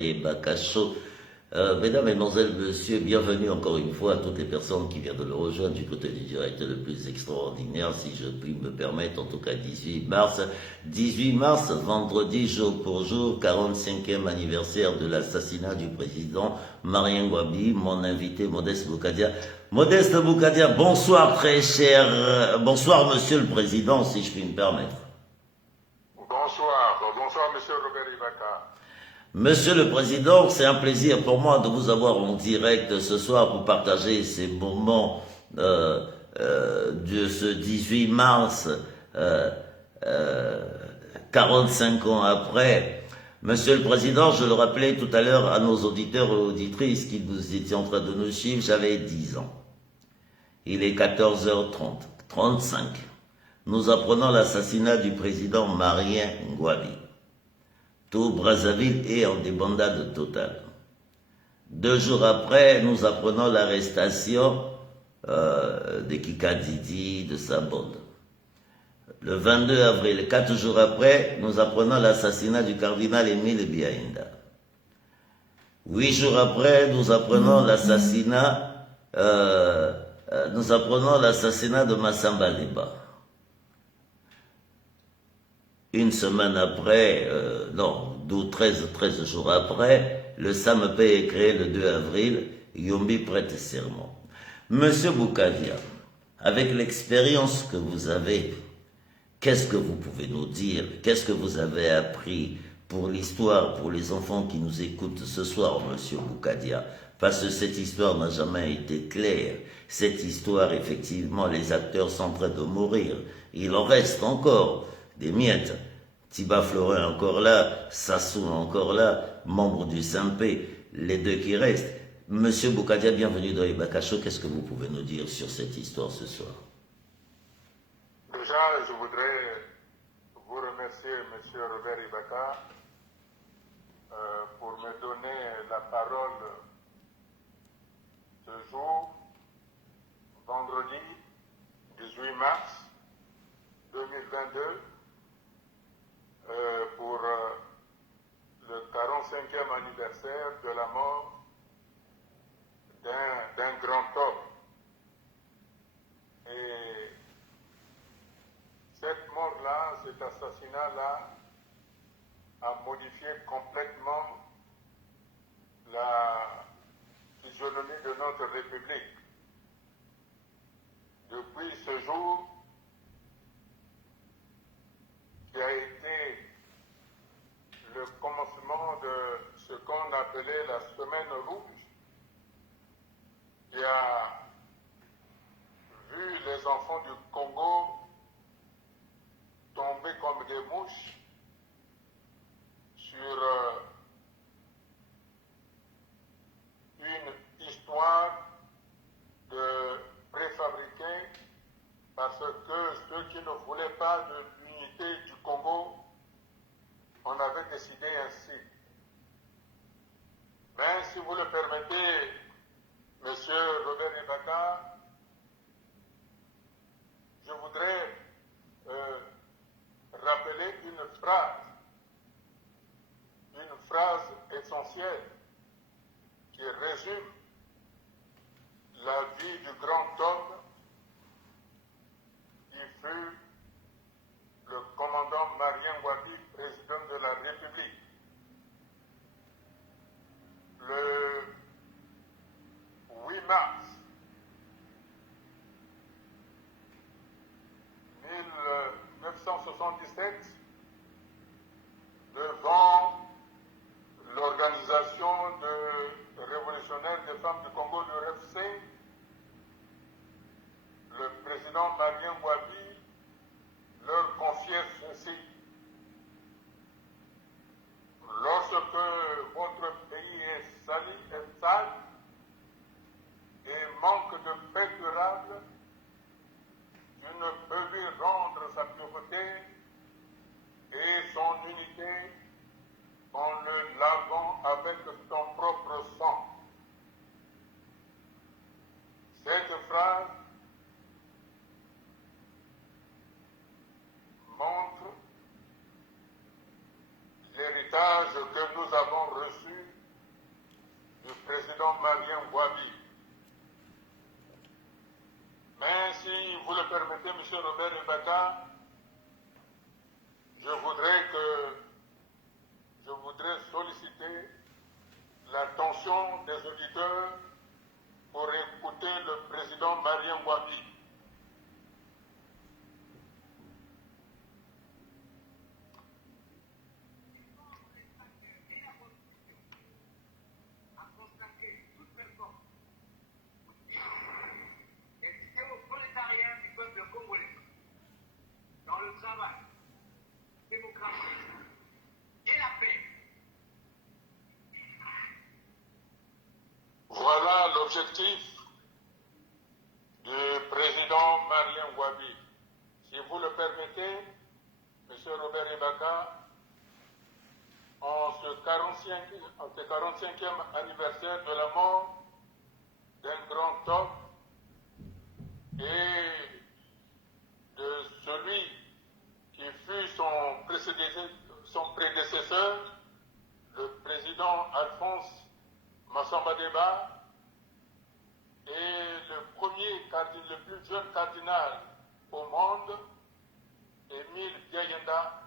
Et Bakacho. Mesdames, Mesdemoiselles, Messieurs, bienvenue encore une fois à toutes les personnes qui viennent de le rejoindre du côté du direct le plus extraordinaire, si je puis me permettre, en tout cas 18 mars. 18 mars, vendredi, jour pour jour, 45e anniversaire de l'assassinat du président Marien Ngouabi, mon invité Modeste Boukadia. Modeste Boukadia, bonsoir très cher, bonsoir Monsieur le Président, si je puis me permettre. Bonsoir Monsieur Robert Ibaka. Monsieur le Président, c'est un plaisir pour moi de vous avoir en direct ce soir pour partager ces moments de ce 18 mars, euh, euh, 45 ans après. Monsieur le Président, je le rappelais tout à l'heure à nos auditeurs et auditrices qui vous étiez en train de nous suivre, j'avais 10 ans. Il est 14h30, 35. Nous apprenons l'assassinat du président Marien Ngouabi. Tout Brazzaville est en débandade totale. 2 jours après, nous apprenons l'arrestation de Kikadidi, de sa bande. Le 22 avril, 4 jours après, nous apprenons l'assassinat du cardinal Émile Biaïnda. 8 jours après, nous apprenons l'assassinat de Massamba Deba. Une semaine après, 13 jours après, le SAMP est créé le 2 avril, Yombi prête serment. Monsieur Boukadia, avec l'expérience que vous avez, qu'est-ce que vous pouvez nous dire? Qu'est-ce que vous avez appris pour l'histoire, pour les enfants qui nous écoutent ce soir, Monsieur Boukadia? Parce que cette histoire n'a jamais été claire. Cette histoire, effectivement, les acteurs sont en train de mourir. Il en reste encore des miettes. Tiba Florin encore là, Sassou encore là, membre du SAMP, les deux qui restent. Monsieur Boukadia, bienvenue dans Ibakacho. Qu'est-ce que vous pouvez nous dire sur cette histoire ce soir? Déjà, je voudrais vous remercier, Monsieur Robert Ibaka, pour me donner la parole ce jour, vendredi 18 mars 2022, pour le 45e anniversaire de la mort d'un grand homme. Et cette mort-là, cet assassinat-là, a modifié complètement la physionomie de notre République. Depuis ce jour, qui a été le commencement de ce qu'on appelait la Semaine rouge, qui a vu les enfants du Congo tomber comme des mouches sur une histoire de préfabriqués, parce que ceux qui ne voulaient pas de l'unité du Congo, on avait décidé ainsi. Mais si vous le permettez, Monsieur Robert Ibaka, je voudrais rappeler une phrase essentielle qui résume la vie du grand homme qui fut le commandant Marien Ngouabi, président de la République. Le 8 mars 1977, devant l'organisation révolutionnaire de président Marien Wabi. Mais si vous le permettez, M. Robert Ebata, je voudrais solliciter l'attention des auditeurs pour écouter le président Marien Wabi. Voilà l'objectif du président Marien Wabi. Si vous le permettez, M. Robert Ebaka, en ce 45e anniversaire de la mort d'un grand homme et de celui qui fut son prédécesseur, le président Alphonse Massamba Deba, et le plus jeune cardinal au monde, Émile Diayenda.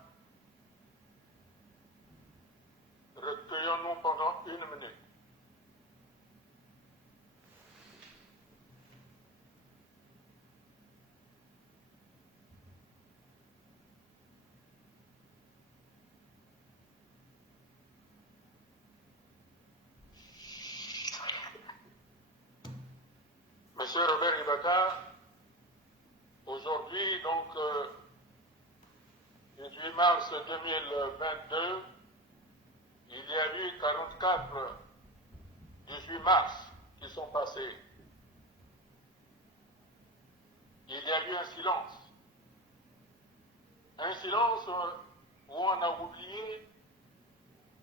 Recueillons-nous pendant une minute. Monsieur Robert Ibaka, aujourd'hui, donc, 18 mars 2022, il y a eu 44 18 mars qui sont passés. Il y a eu un silence. Un silence où on a oublié,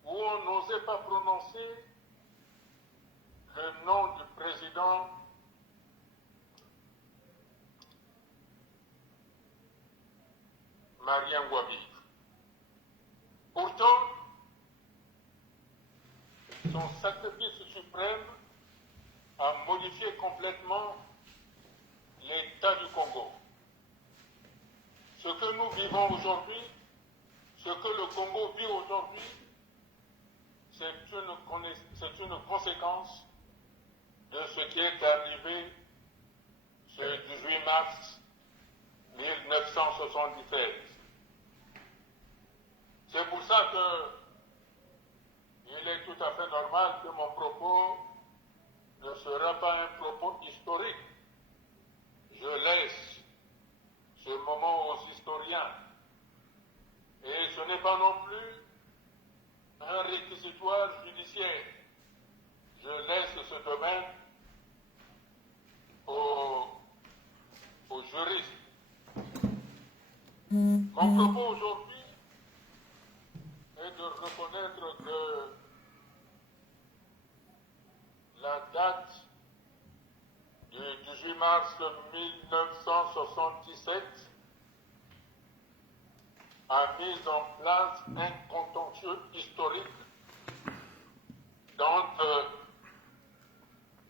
où on n'osait pas prononcer le nom du président Marien Wabi. Pourtant, son sacrifice suprême a modifié complètement l'état du Congo. Ce que nous vivons aujourd'hui, ce que le Congo vit aujourd'hui, c'est une conséquence de ce qui est arrivé ce 18 mars 1977. C'est pour ça qu'il est tout à fait normal que mon propos ne sera pas un propos historique. Je laisse ce moment aux historiens. Et ce n'est pas non plus un réquisitoire judiciaire. Je laisse ce domaine aux juristes. Mon propos aujourd'hui est de reconnaître que la date du 18 mars 1977 a mis en place un contentieux historique dont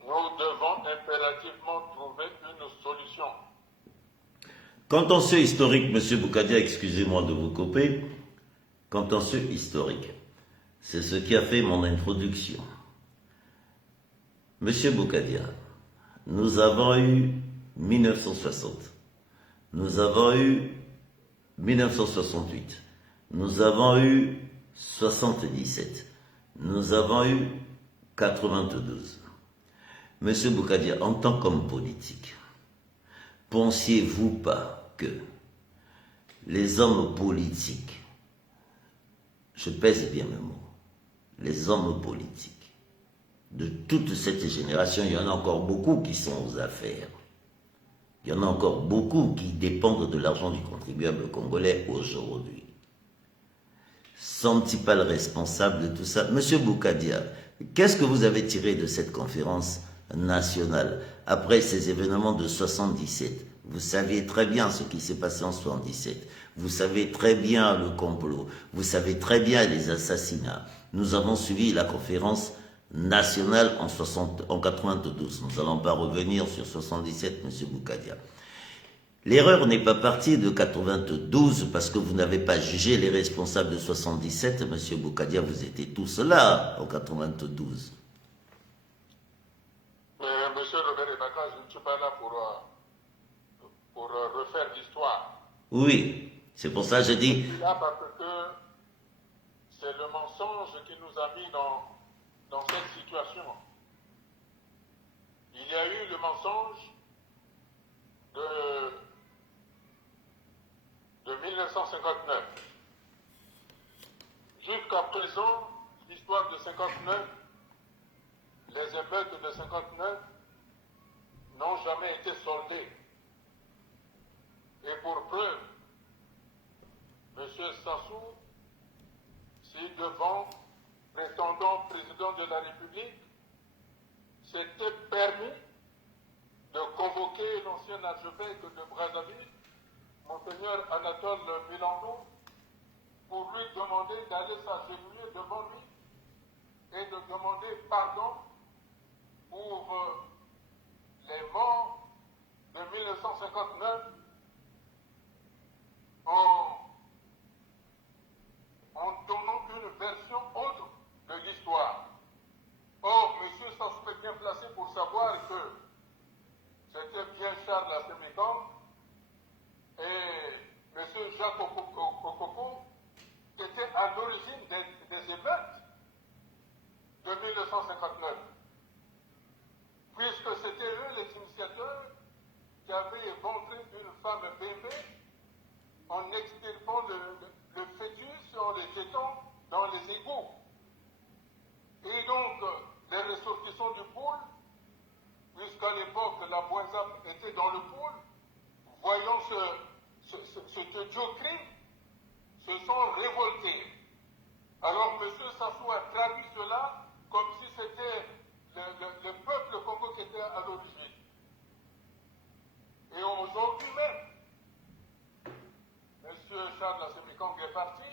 nous devons impérativement trouver une solution. Contentieux historique, M. Boukadia, excusez-moi de vous couper. Contentieux historique, c'est ce qui a fait mon introduction. Monsieur Boukadia, nous avons eu 1960, nous avons eu 1968, nous avons eu 77, nous avons eu 92. Monsieur Boukadia, en tant qu'homme politique, pensiez-vous pas que les hommes politiques, je pèse bien mes mots, les hommes politiques, de toute cette génération, il y en a encore beaucoup qui sont aux affaires. Il y en a encore beaucoup qui dépendent de l'argent du contribuable congolais aujourd'hui. Sont-ils pas le responsable de tout ça? Monsieur Boukadia, qu'est-ce que vous avez tiré de cette conférence nationale après ces événements de 77? Vous saviez très bien ce qui s'est passé en 77. Vous savez très bien le complot. Vous savez très bien les assassinats. Nous avons suivi la conférence national en 92. Nous n'allons pas revenir sur 77, M. Boukadia. L'erreur n'est pas partie de 92 parce que vous n'avez pas jugé les responsables de 77. M. Boukadia, vous étiez tous là en 92. Mais M. Robert Ebaka, je ne suis pas là pour refaire l'histoire. Oui, c'est pour ça que je dis... Je suis là parce que c'est le mensonge qui nous a mis dans cette situation. Il y a eu le mensonge de 1959. Jusqu'à présent, l'histoire de 59, les émeutes de 59 n'ont jamais été soldées. Et pour preuve, M. Sassou, si devant prétendant président de la République, s'était permis de convoquer l'ancien archevêque de Brazzaville, Monseigneur Anatole Milando, pour lui demander d'aller s'agenouiller devant lui et de demander pardon pour les morts de 1959 en donnant une version autre de l'histoire. Or, M. Sassou est bien placé pour savoir que c'était bien Charles Assemikamp et M. Jacques Okoko qui étaient à l'origine des émeutes de 1959. Puisque c'était eux les initiateurs qui avaient éventré une femme bébé en extirpant le fœtus, en les jetant dans les égouts. Et donc, les ressortissants du pôle, puisqu'à l'époque la Boisa était dans le pôle, voyant ce idiot crime, se sont révoltés. Alors M. Sassou a traduit cela comme si c'était le peuple Congo qui était à l'origine. Et aujourd'hui même, M. Charles Assemikamp est parti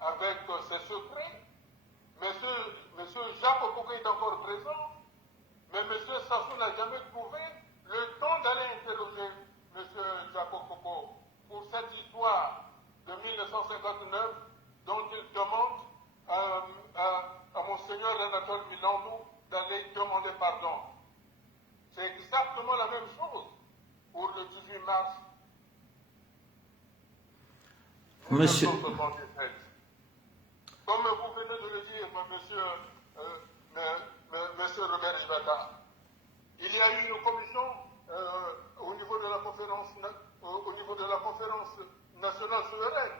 avec ses secrets. M. Jacques Okoko est encore présent, mais M. Sassou n'a jamais trouvé le temps d'aller interroger M. Jacques Okoko pour cette histoire de 1959 dont il demande à Monseigneur Anatole Milando d'aller demander pardon. C'est exactement la même chose pour le 18 mars Monsieur... 1977. Comme vous venez de le dire, monsieur Robert Ibaka, il y a eu une commission au niveau de la conférence nationale souveraine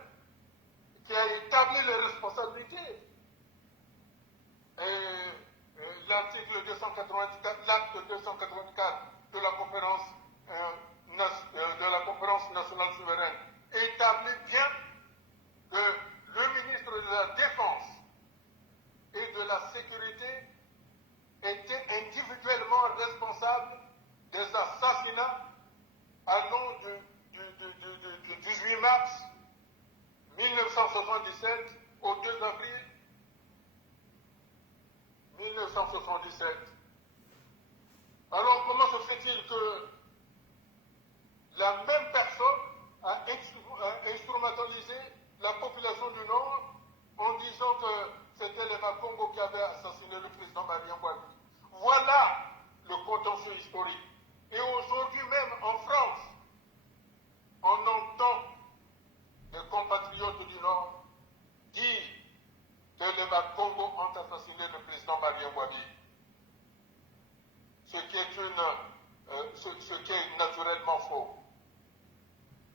qui a établi les responsabilités. Et l'article 284, l'acte 284 de la conférence nationale souveraine établit bien que le ministre de la Défense et de la Sécurité était individuellement responsable des assassinats allant du 18 mars 1977 au 2 avril 1977. Alors comment se fait-il que la même personne a instrumentalisé la population du Nord en disant que c'était les Makongo qui avaient assassiné le président Marien Boabi? Voilà le contentieux historique. Et aujourd'hui même en France, on entend des compatriotes du Nord dire que les Makongo ont assassiné le président Marien Boabi. Ce qui est naturellement faux.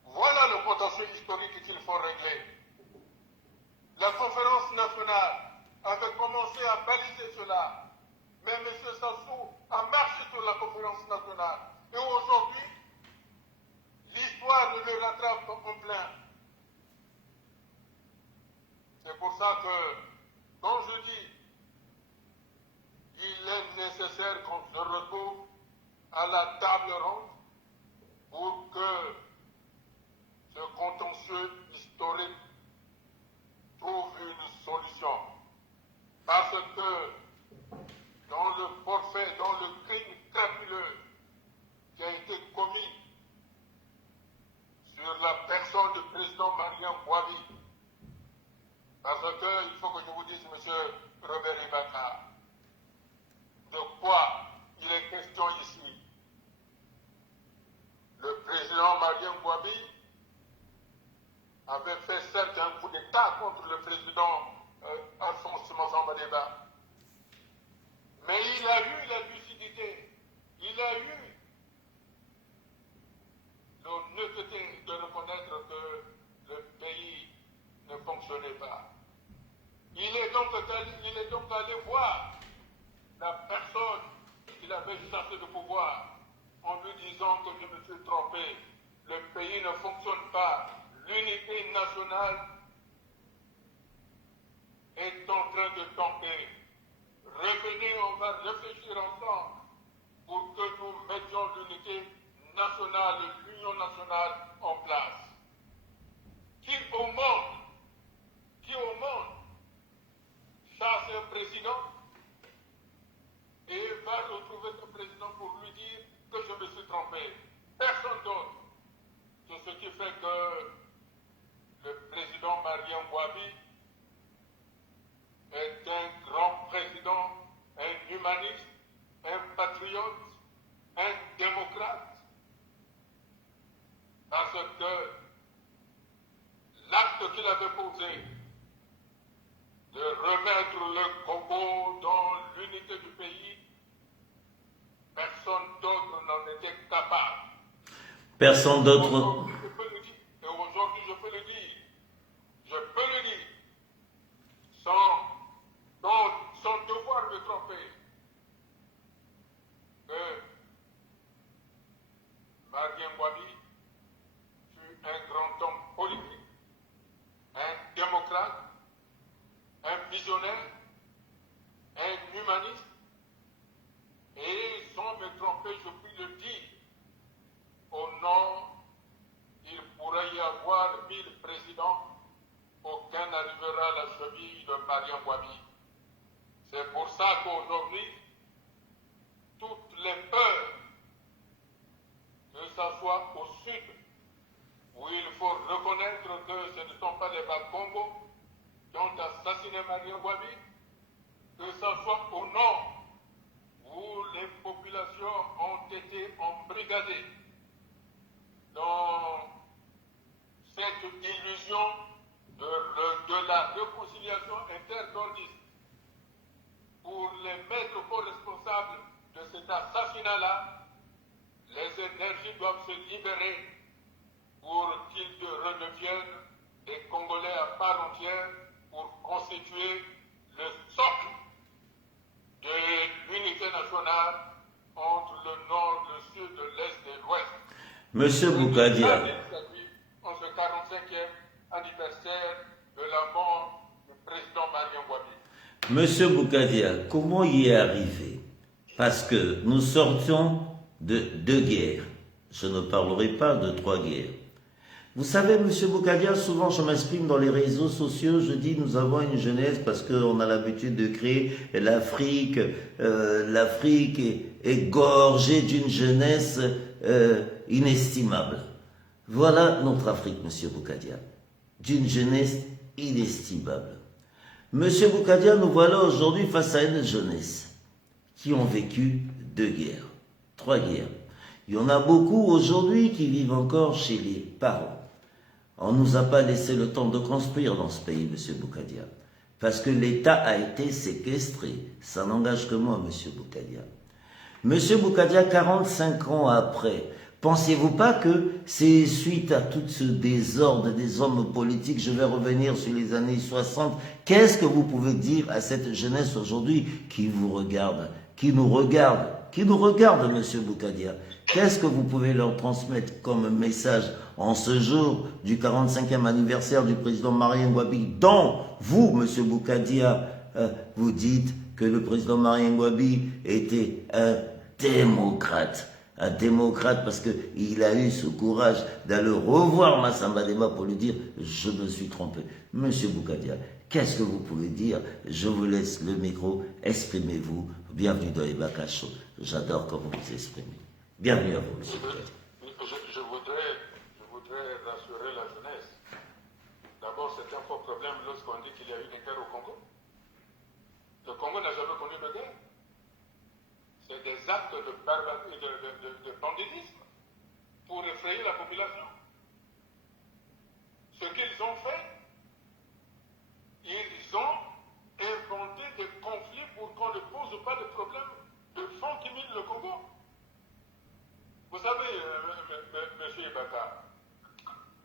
Voilà le contentieux historique qu'il faut régler. La conférence nationale avait commencé à baliser cela, mais M. Sassou a marché sur la conférence nationale. Et aujourd'hui, l'histoire le rattrape en plein. C'est pour ça que, quand je dis qu'il est nécessaire qu'on se retrouve à la table ronde pour que ce contentieux historique trouve une solution. Parce que contre le président Alphonse Mazamba-Deba. Mais il a eu la lucidité, il a eu l'honnêteté de reconnaître que le pays ne fonctionnait pas. Il est donc allé voir la personne qu'il avait chassée de pouvoir en lui disant que je me suis trompé, le pays ne fonctionne pas, l'unité nationale est en train de tomber. Revenez, on va réfléchir ensemble pour que nous mettions l'unité nationale, l'union nationale en place. Qui au monde chasse un président et va retrouver ce président pour lui dire que je me suis trompé. Personne d'autre. C'est ce qui fait que le président Mariam Gouabi est un grand président, un humaniste, un patriote, un démocrate. Parce que l'acte qu'il avait posé de remettre le Congo dans l'unité du pays, personne d'autre n'en était capable. Personne d'autre. Aujourd'hui, je peux le dire. Et aujourd'hui, je peux le dire. Je peux le dire. Sans devoir me tromper. Que Mariam Gouabi fut un grand homme politique, un démocrate, un visionnaire, un humaniste, et sans me tromper, je puis le dire, au nom, il pourrait y avoir 1000 présidents, aucun n'arrivera à la cheville de Mariam Gouabi. C'est pour ça qu'aujourd'hui, toutes les peurs, que ce soit au sud, où il faut reconnaître que ce ne sont pas les Bas-Congo qui ont assassiné Mariam Gouabi, que ce soit au nord, où les populations ont été embrigadées dans cette illusion de la réconciliation interdordiste, pour les mettre co-responsables de cet assassinat-là, les énergies doivent se libérer pour qu'ils redeviennent des Congolais à part entière pour constituer le socle de l'unité nationale entre le nord, le sud, l'est et l'ouest. Monsieur Bougadia. En ce 45e anniversaire de la mort du président Mariam Gouabi. Monsieur Bougadia, comment y est arrivé? Parce que nous sortions de 2 guerres. Je ne parlerai pas de 3 guerres. Vous savez, Monsieur Bougadia, souvent je m'exprime dans les réseaux sociaux, je dis nous avons une jeunesse parce qu'on a l'habitude de créer l'Afrique. L'Afrique est gorgée d'une jeunesse inestimable. Voilà notre Afrique, Monsieur Bougadia, d'une jeunesse inestimable. Monsieur Bougadia, nous voilà aujourd'hui face à une jeunesse qui ont vécu 2 guerres, 3 guerres. Il y en a beaucoup aujourd'hui qui vivent encore chez les parents. On ne nous a pas laissé le temps de construire dans ce pays, Monsieur Bougadia, parce que l'État a été séquestré. Ça n'engage que moi, Monsieur Bougadia. Monsieur Bougadia, 45 ans après, pensez-vous pas que c'est suite à tout ce désordre des hommes politiques, je vais revenir sur les années 60, qu'est-ce que vous pouvez dire à cette jeunesse aujourd'hui qui vous regarde, qui nous regarde, Monsieur Bougadia? Qu'est-ce que vous pouvez leur transmettre comme message en ce jour du 45e anniversaire du président Mariam Gouabi, dont vous, Monsieur Bougadia, vous dites que le président Mariam Gouabi était un démocrate parce qu'il a eu ce courage d'aller revoir Massamba Deba pour lui dire « je me suis trompé ». Monsieur Bougadia, qu'est-ce que vous pouvez dire? Je vous laisse le micro, exprimez-vous. Bienvenue dans Ebaka Show. J'adore comment vous exprimez. Bienvenue à vous, monsieur Bougadia. Je voudrais rassurer la jeunesse. D'abord, c'est un faux problème lorsqu'on dit qu'il y a eu des guerres au Congo. Le Congo n'a jamais connu de guerre. C'est des actes de barbarie, de banditisme pour effrayer la population. Ce qu'ils ont fait, ne pose pas de problème de fond qui mine le Congo. Vous savez, M. Ibaka,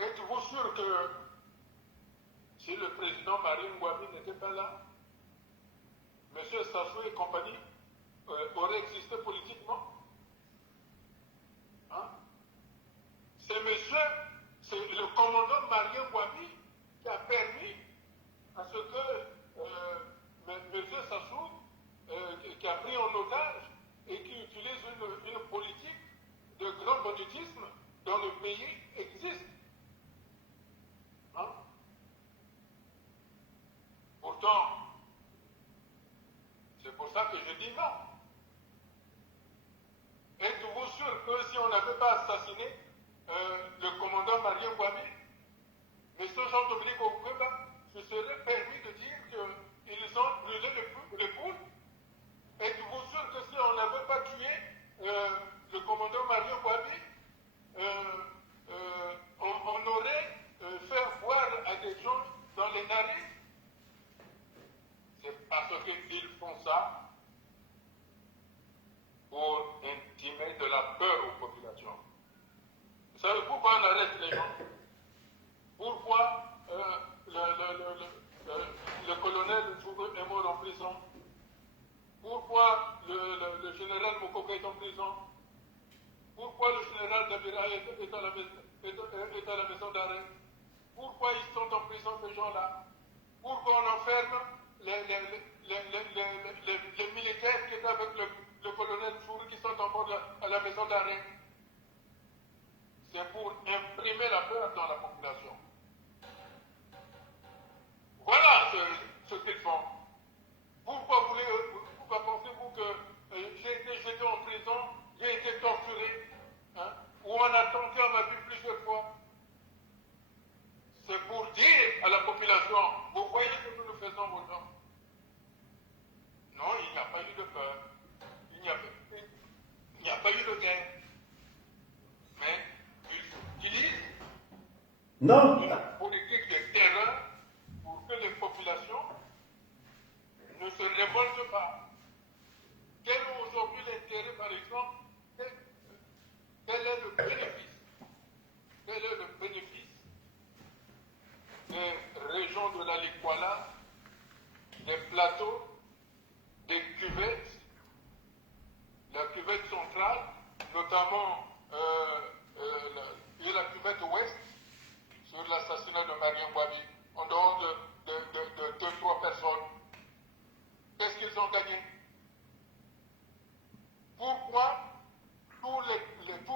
êtes-vous sûr que si le président Marine Ngouabi n'était pas là, M. Sassou et compagnie auraient existé politiquement? Hein? C'est le commandant Marien Ngouabi qui a permis à ce que M. Sassou, qui a pris en otage et qui utilise une politique de grand banditisme dans le pays existe. Hein? Pourtant, c'est pour ça que je dis non. Êtes-vous sûr que si on n'avait pas assassiné le commandant Marien Ngouabi, M. Jean-Dominique Okweba se serait permis de dire qu'ils ont brûlé les poules? Êtes-vous sûr que si on n'avait pas tué le commandant Marien Ngouabi, on aurait fait voir à des gens dans les narines? C'est parce qu'ils font ça pour intimer de la peur aux populations. Vous savez pourquoi on arrête les gens? Pourquoi le colonel Djougou est mort en prison? Pourquoi le général Mokoko est en prison? Pourquoi le général Dabira est à la maison d'arrêt? Pourquoi ils sont en prison, ces gens-là? Pourquoi on enferme les militaires qui étaient avec le colonel Djougou qui sont encore à la maison d'arrêt? C'est pour imprimer la peur dans la population. Voilà ce qu'ils font. Pourquoi pensez-vous que j'ai été jeté en prison, j'ai été torturé, hein, ou on a tenté à ma vie plusieurs fois? C'est pour dire à la population, vous voyez ce que nous faisons, vos gens. Non, il n'y a pas eu de peur. Il n'y a pas eu de guerre. Mais ils utilisent une politique de terreur pour que les populations ne se révoltent pas. Quel est aujourd'hui l'intérêt, par exemple, quel est le bénéfice? Quel est le bénéfice des régions de la Likwala, des plateaux, des cuvettes, la cuvette centrale, notamment la cuvette ouest, sur l'assassinat de Marien Ngouabi, en dehors de 2-3 personnes? Qu'est-ce qu'ils ont gagné? Pourquoi tous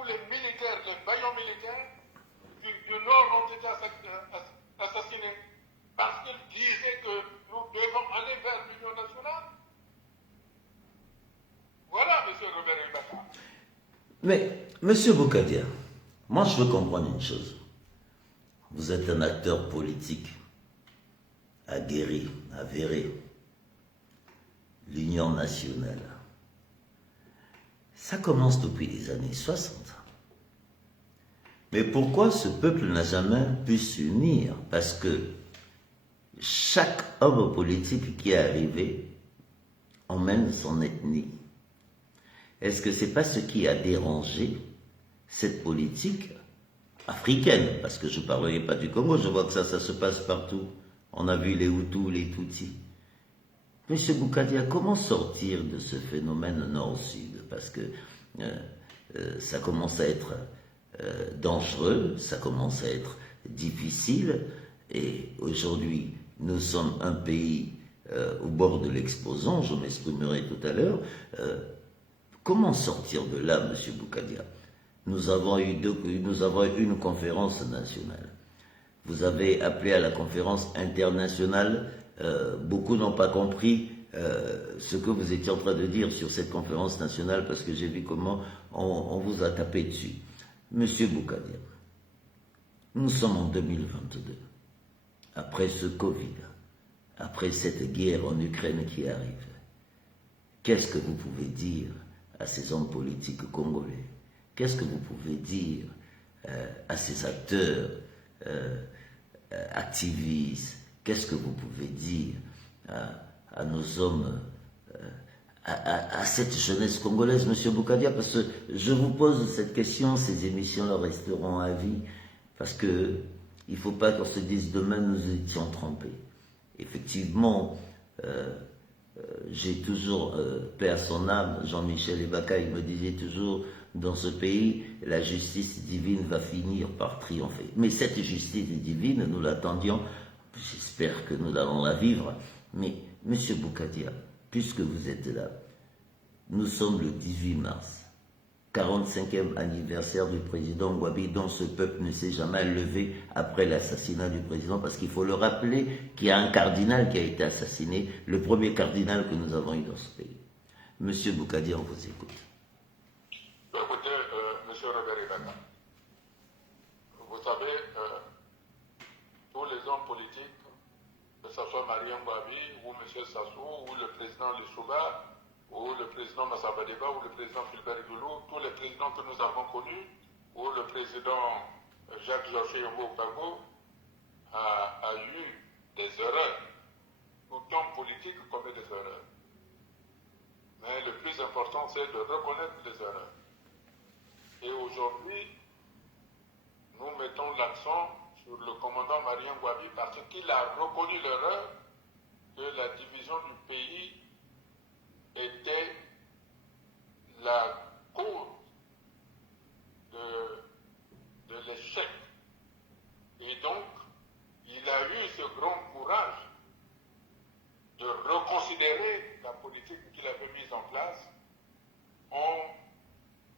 les militaires, les baillons militaires du Nord ont été assassinés? Parce qu'ils disaient que nous devons aller vers l'Union nationale. Voilà, M. Robert Ibaka. Mais, M. Boukadia, moi je veux comprendre une chose. Vous êtes un acteur politique aguerri, avéré. L'Union nationale. Ça commence depuis les années 60. Mais pourquoi ce peuple n'a jamais pu s'unir? Parce que chaque homme politique qui est arrivé emmène son ethnie. Est-ce que c'est pas ce qui a dérangé cette politique africaine? Parce que je ne parlerai pas du Congo, je vois que ça se passe partout. On a vu les Hutus, les Tutsis. Monsieur Boukadia, comment sortir de ce phénomène nord-sud? Parce que ça commence à être dangereux, ça commence à être difficile, et aujourd'hui, nous sommes un pays au bord de l'explosion, je m'exprimerai tout à l'heure. Comment sortir de là, Monsieur Boukadia? Nous avons eu une conférence nationale. Vous avez appelé à la conférence internationale. Beaucoup n'ont pas compris ce que vous étiez en train de dire sur cette conférence nationale, parce que j'ai vu comment on vous a tapé dessus. Monsieur Boukadia, nous sommes en 2022, après ce Covid, après cette guerre en Ukraine qui arrive. Qu'est-ce que vous pouvez dire à ces hommes politiques congolais? Qu'est-ce que vous pouvez dire à ces acteurs activistes? Qu'est-ce que vous pouvez dire à nos hommes à cette jeunesse congolaise, Monsieur Boukadia, parce que je vous pose cette question, ces émissions-là resteront à vie, parce que il ne faut pas qu'on se dise demain nous étions trompés. Effectivement, j'ai toujours, paix à son âme, Jean-Michel Ebaka, il me disait toujours, dans ce pays, la justice divine va finir par triompher. Mais cette justice divine, nous l'attendions, j'espère que nous allons la vivre. Mais, Monsieur Boukadia, puisque vous êtes là, nous sommes le 18 mars, 45e anniversaire du président Ngouabi, dont ce peuple ne s'est jamais levé après l'assassinat du président, parce qu'il faut le rappeler qu'il y a un cardinal qui a été assassiné, le premier cardinal que nous avons eu dans ce pays. Monsieur Boukadia, on vous écoute. Écoutez, Monsieur Robert Ibaka, vous savez, tous les hommes politiques, que ce soit Marien Ngouabi, ou M. Sassou, ou le président Lissouba, ou le président Massabadeba, ou le président Philbert Goulou, tous les présidents que nous avons connus, ou le président Jacques-Georges Yombo Kago, a eu des erreurs. Tout homme politique commet des erreurs. Mais le plus important, c'est de reconnaître les erreurs. Et aujourd'hui, nous mettons l'accent sur le commandant Marien Ngouabi parce qu'il a reconnu l'erreur que la division du pays était la cause de l'échec. Et donc, il a eu ce grand courage de reconsidérer la politique qu'il avait mise en place en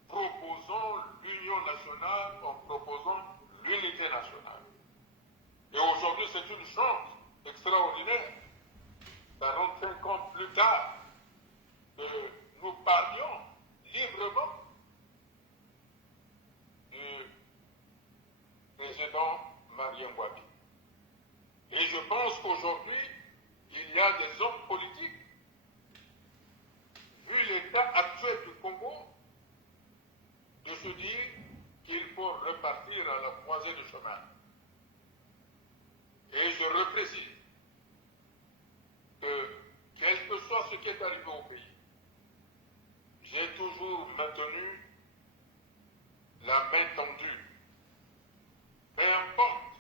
proposant l'union nationale, en proposant l'unité nationale. Et aujourd'hui, c'est une chance extraordinaire, 45 ans plus tard, que nous parlions librement du président Marien Ngouabi. Et je pense qu'aujourd'hui, il y a des hommes politiques, vu l'état actuel du Congo, de se dire qu'il faut repartir à la croisée du chemin. Et je reprécise que, quel que soit ce qui est arrivé au pays, j'ai toujours maintenu la main tendue. Peu importe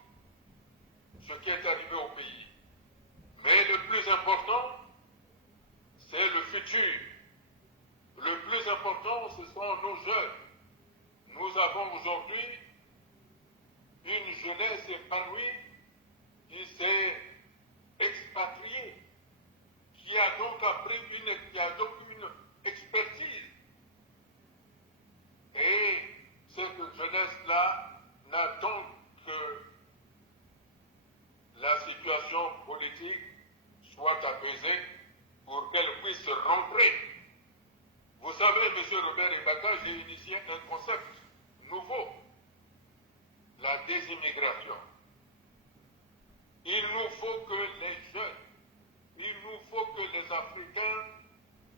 ce qui est arrivé au pays. Mais le plus important, c'est le futur. Le plus important, ce sont nos jeunes. Nous avons aujourd'hui une jeunesse épanouie qui s'est expatriée, qui a donc appris une expertise. Et cette jeunesse-là n'attend que la situation politique soit apaisée pour qu'elle puisse rentrer. Vous savez, M. Robert Ibaka, j'ai initié un concept nouveau, la désimmigration. Il nous faut que les jeunes, il nous faut que les Africains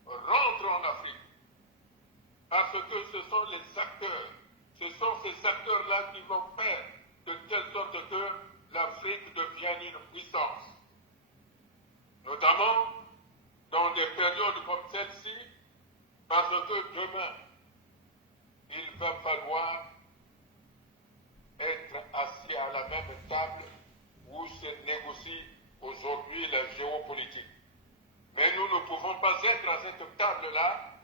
rentrent en Afrique. Parce que ce sont les acteurs, ce sont ces acteurs-là qui vont faire de telle sorte que l'Afrique devienne une puissance. Notamment dans des périodes comme celle-ci, parce que demain, il va falloir être assis à la même table où se négocie aujourd'hui la géopolitique. Mais nous ne pouvons pas être à cette table-là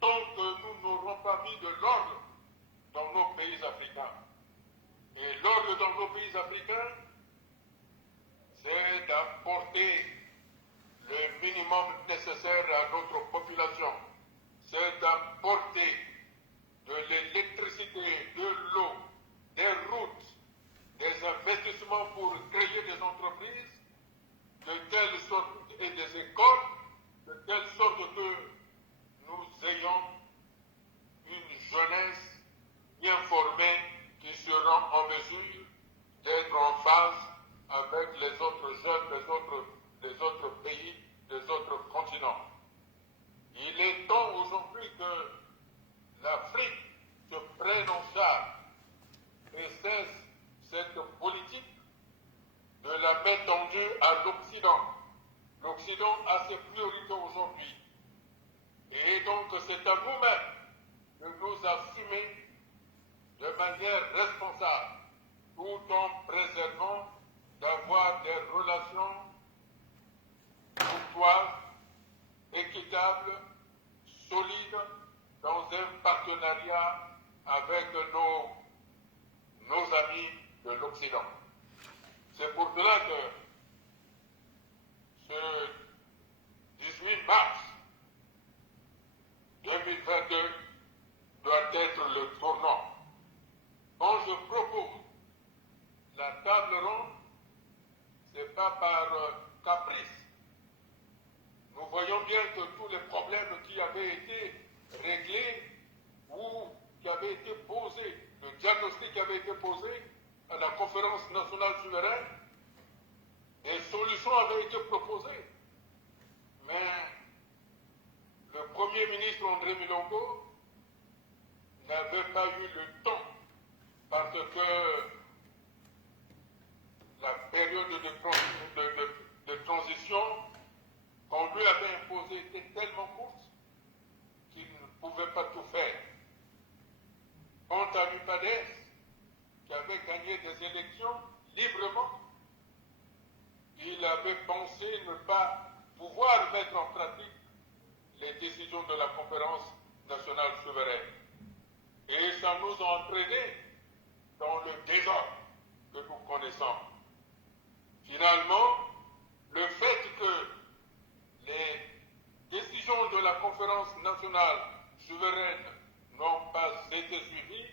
tant que nous n'aurons pas mis de l'ordre dans nos pays africains. Et l'ordre dans nos pays africains, c'est d'apporter le minimum nécessaire à notre population. C'est d'apporter de l'électricité, de l'eau, des routes, des investissements pour créer des entreprises, de telle sorte, et des écoles, de telle sorte que nous ayons une jeunesse bien formée qui sera en mesure d'être en phase avec les autres jeunes des autres pays, des autres continents. Il est temps aujourd'hui que l'Afrique se prenne en charge et cesse cette politique de la main tendue à l'Occident. L'Occident a ses priorités aujourd'hui. solide dans un partenariat avec nos amis de l'Occident. C'est pour cela que ce 18 mars 2022 doit être le tournant. Quand je propose la table ronde, ce n'est pas par caprice. Nous voyons bien que tous les problèmes qui avaient été réglés ou qui avaient été posés, le diagnostic qui avait été posé à la conférence nationale souveraine, des solutions avaient été proposées. Mais le Premier ministre André Milongo n'avait pas eu le temps parce que la période de transition qu'on lui avait imposée était tellement courte qu'il ne pouvait pas tout faire. Quant à l'UPADES, qui avait gagné des élections librement, il avait pensé ne pas pouvoir mettre en pratique les décisions de la conférence nationale souveraine. Et ça nous a entraînés dans le désordre que nous connaissons. Finalement, le fait que les décisions de la conférence nationale souveraine n'ont pas été suivies,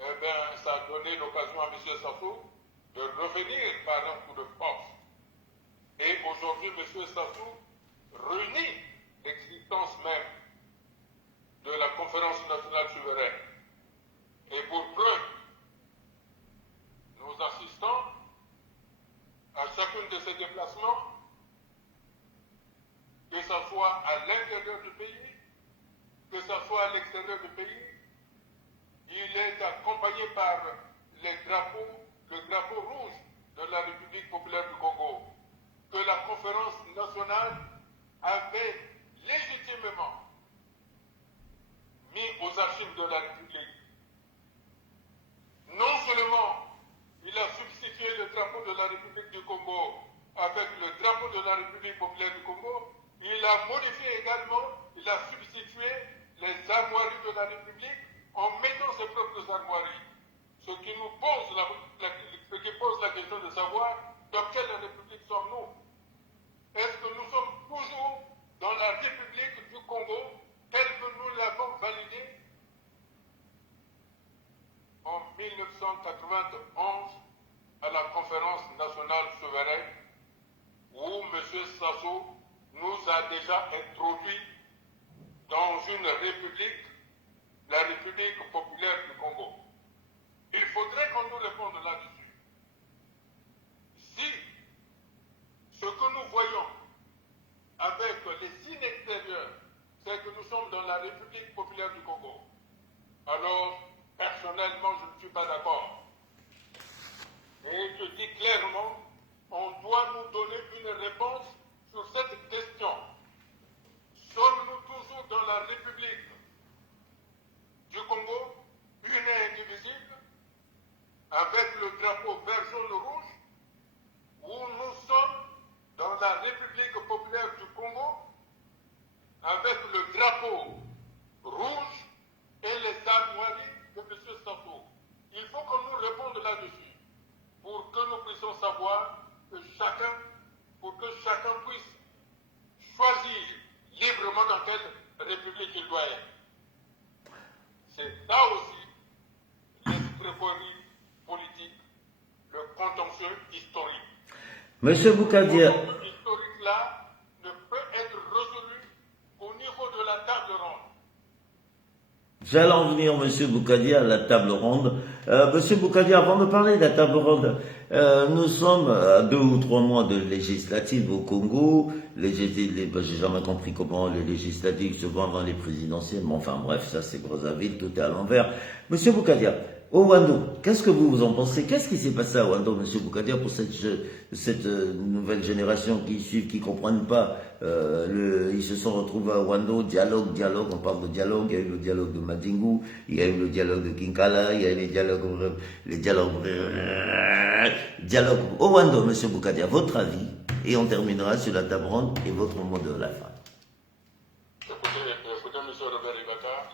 eh bien, ça a donné l'occasion à M. Sassou de revenir par un coup de force. Et aujourd'hui, M. Sassou réunit l'existence même de la conférence nationale souveraine. Et pour preuve, nous assistons à chacun de ces déplacements, que ce soit à l'intérieur du pays, que ce soit à l'extérieur du pays. Il est accompagné par le drapeau rouge de la République populaire du Congo, que la conférence nationale avait légitimement mis aux archives de la République. Non seulement il a substitué le drapeau de la République du Congo avec le drapeau de la République populaire du Congo, il a modifié également, il a substitué les armoiries de la République en mettant ses propres armoiries. Ce qui pose la question de savoir dans quelle République sommes-nous. Est-ce que nous sommes toujours dans la République du Congo telle que nous l'avons validée en 1991 à la conférence nationale souveraine où M. Sassou nous a déjà introduits dans une république, la République populaire du Congo. Il faudrait qu'on nous réponde là-dessus. Si ce que nous voyons avec les signes extérieurs, c'est que nous sommes dans la République populaire du Congo, alors personnellement, je ne suis pas d'accord. Et je dis clairement, on doit nous donner une réponse sur cette question. Sommes-nous toujours dans la République du Congo, une et indivisible, avec le drapeau vert, jaune, rouge, ou nous sommes dans la République populaire du Congo, avec le drapeau rouge et les armoiries de M. Sassou? Il faut qu'on nous réponde là-dessus, pour que nous puissions savoir pour que chacun puisse choisir librement dans quelle république il doit être. C'est là aussi l'escroquerie politique, le contentieux historique. Monsieur Boukadia. Le contentieux historique-là ne peut être résolu au niveau de la table ronde. J'allais en venir, Monsieur Boukadia, à la table ronde. Monsieur Boukadia, avant de parler de la table ronde, nous sommes à 2 ou 3 mois de législatives au Congo. J'ai jamais compris comment les législatives se vont avant les présidentielles, mais enfin bref, ça c'est Brazzaville, tout est à l'envers. Monsieur Boukadia, au Wando, qu'est-ce que vous en pensez? Qu'est-ce qui s'est passé à Wando, Monsieur Boukadia, pour cette nouvelle génération qui suivent, qui comprennent pas ils se sont retrouvés à Wando, dialogue, on parle de dialogue, il y a eu le dialogue de Madingu, il y a eu le dialogue de Kinkala, il y a eu les dialogues au Wando, Monsieur Boukadia, votre avis, et on terminera sur la table ronde et votre mot de la fin. Écoutez, écoutez, M. Robert Ibaka,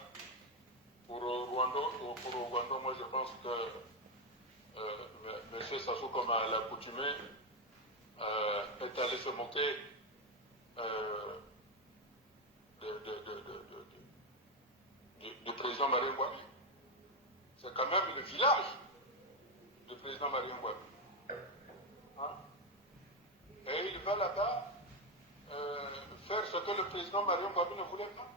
pour Rwanda, moi je pense que M. Sassou, comme à l'accoutumée, est allé se moquer du président Marien Ngouabi. C'est quand même le village du président Marien Ngouabi. Hein? Et il va là-bas faire ce que le président Marien Ngouabi ne voulait pas.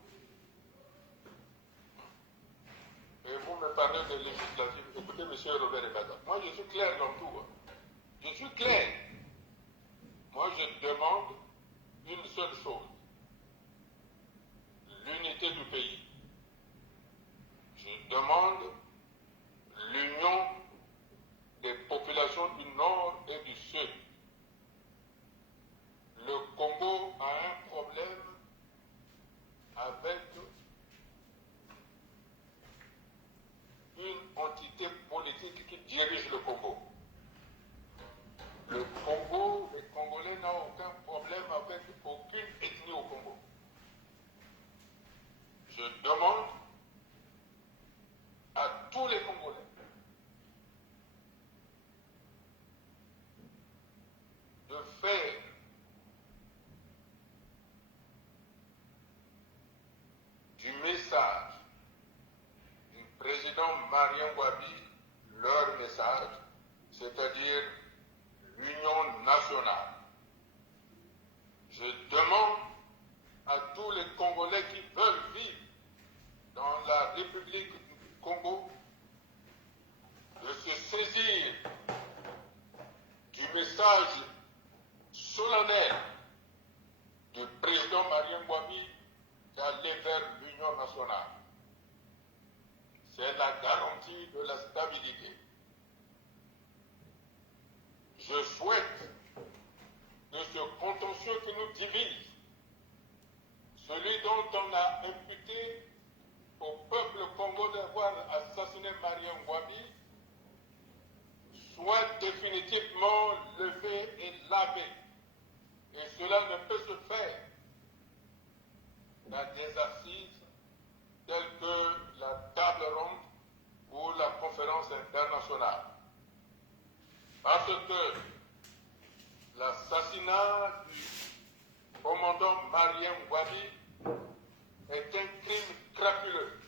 Et vous me parlez de législative. Écoutez, M. Robert Ebada, moi je suis clair dans tout. Je suis clair. Moi je demande une seule chose. L'unité du pays. Je demande l'union des populations du Nord et du Sud. Le Congo a un problème avec une entité politique qui dirige le Congo. Le Congo, les Congolais n'ont aucun problème avec aucune ethnie au Congo. Je demande à tous les Congolais de faire du message du président Marien Ngouabi leur message, c'est-à-dire l'union nationale. Je demande à tous les Congolais qui veulent vivre dans la République du Congo de se saisir du message solennel du président Marien Ngouabi d'aller vers l'union nationale. C'est la garantie de la stabilité. Je souhaite que ce contentieux qui nous divise, celui dont on a imputé au peuple congolais d'avoir assassiné Marien Ngouabi, soit définitivement levé et lavé. Et cela ne peut se faire dans des assises telles que la table ronde ou la conférence internationale. Parce que l'assassinat du commandant Marien Ngouabi est un crime crapuleux.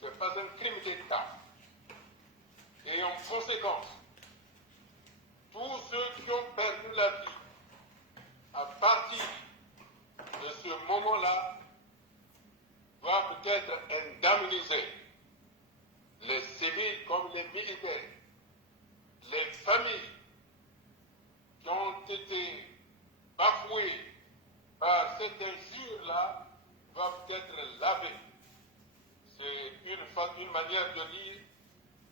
Ce n'est pas un crime d'État. Et en conséquence, tous ceux qui ont perdu la vie à partir de ce moment-là doivent être indemnisés. Les civils comme les militaires, les familles qui ont été bafouées par cette injure-là doivent être lavées. C'est une manière de dire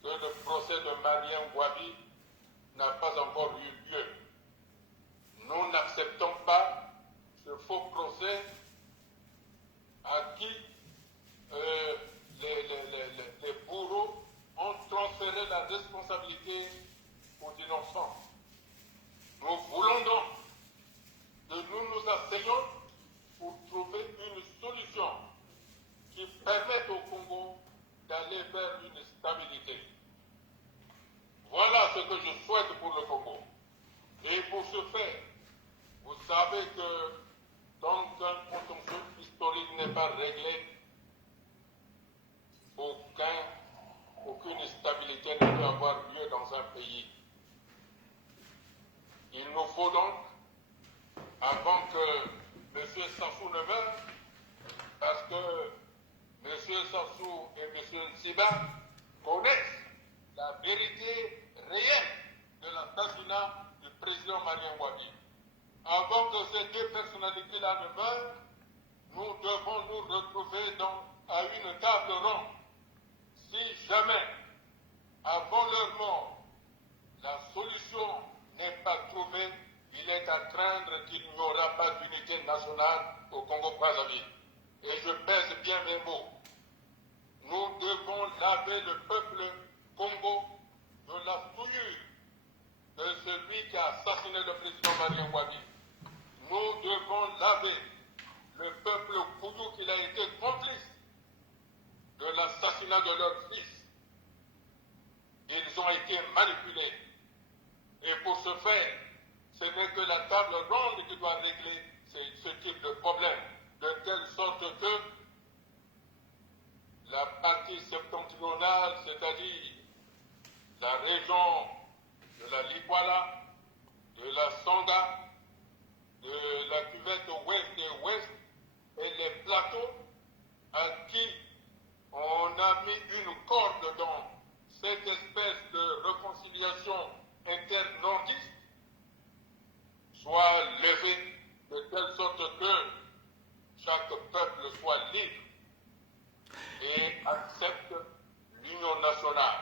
que le procès de Marien Ngouabi n'a pas encore eu lieu. Nous n'acceptons pas ce faux procès à qui les bourreaux ont transféré la responsabilité aux innocents. Nous voulons donc que nous asseyons pour trouver une solution qui permette au Congo d'aller vers une stabilité. Voilà ce que je souhaite pour le Congo. Et pour ce faire, vous savez que tant qu'un contentieux historique n'est pas réglé, aucune stabilité ne peut avoir lieu dans un pays. Il nous faut donc, avant que M. Sassou ne meure, parce que M. Sassou et M. Nsiba connaissent la vérité réelle de l'assassinat du président Marien Ngouabi. Avant que ces deux personnalités-là ne meurent, nous devons nous retrouver à une table ronde. Si jamais, avant leur mort, la solution n'est pas trouvée, il est à craindre qu'il n'y aura pas d'unité nationale au Congo-Brazzaville. Et je pèse bien mes mots. Nous devons laver le peuple Congo de la souillure de celui qui a assassiné le président Marien Ngouabi. Nous devons laver le peuple Koudou qu'il a été complice de l'assassinat de leur fils. Ils ont été manipulés. Et pour ce faire, ce n'est que la table ronde qui doit régler ce type de problème, de telle sorte que la partie septentrionale, c'est-à-dire la région de la Likwala, de la Songa, de la cuvette ouest et ouest, et les plateaux à qui on a mis une corde dans cette espèce de réconciliation internordiste, soit levée de telle sorte que chaque peuple soit libre et accepte l'union nationale.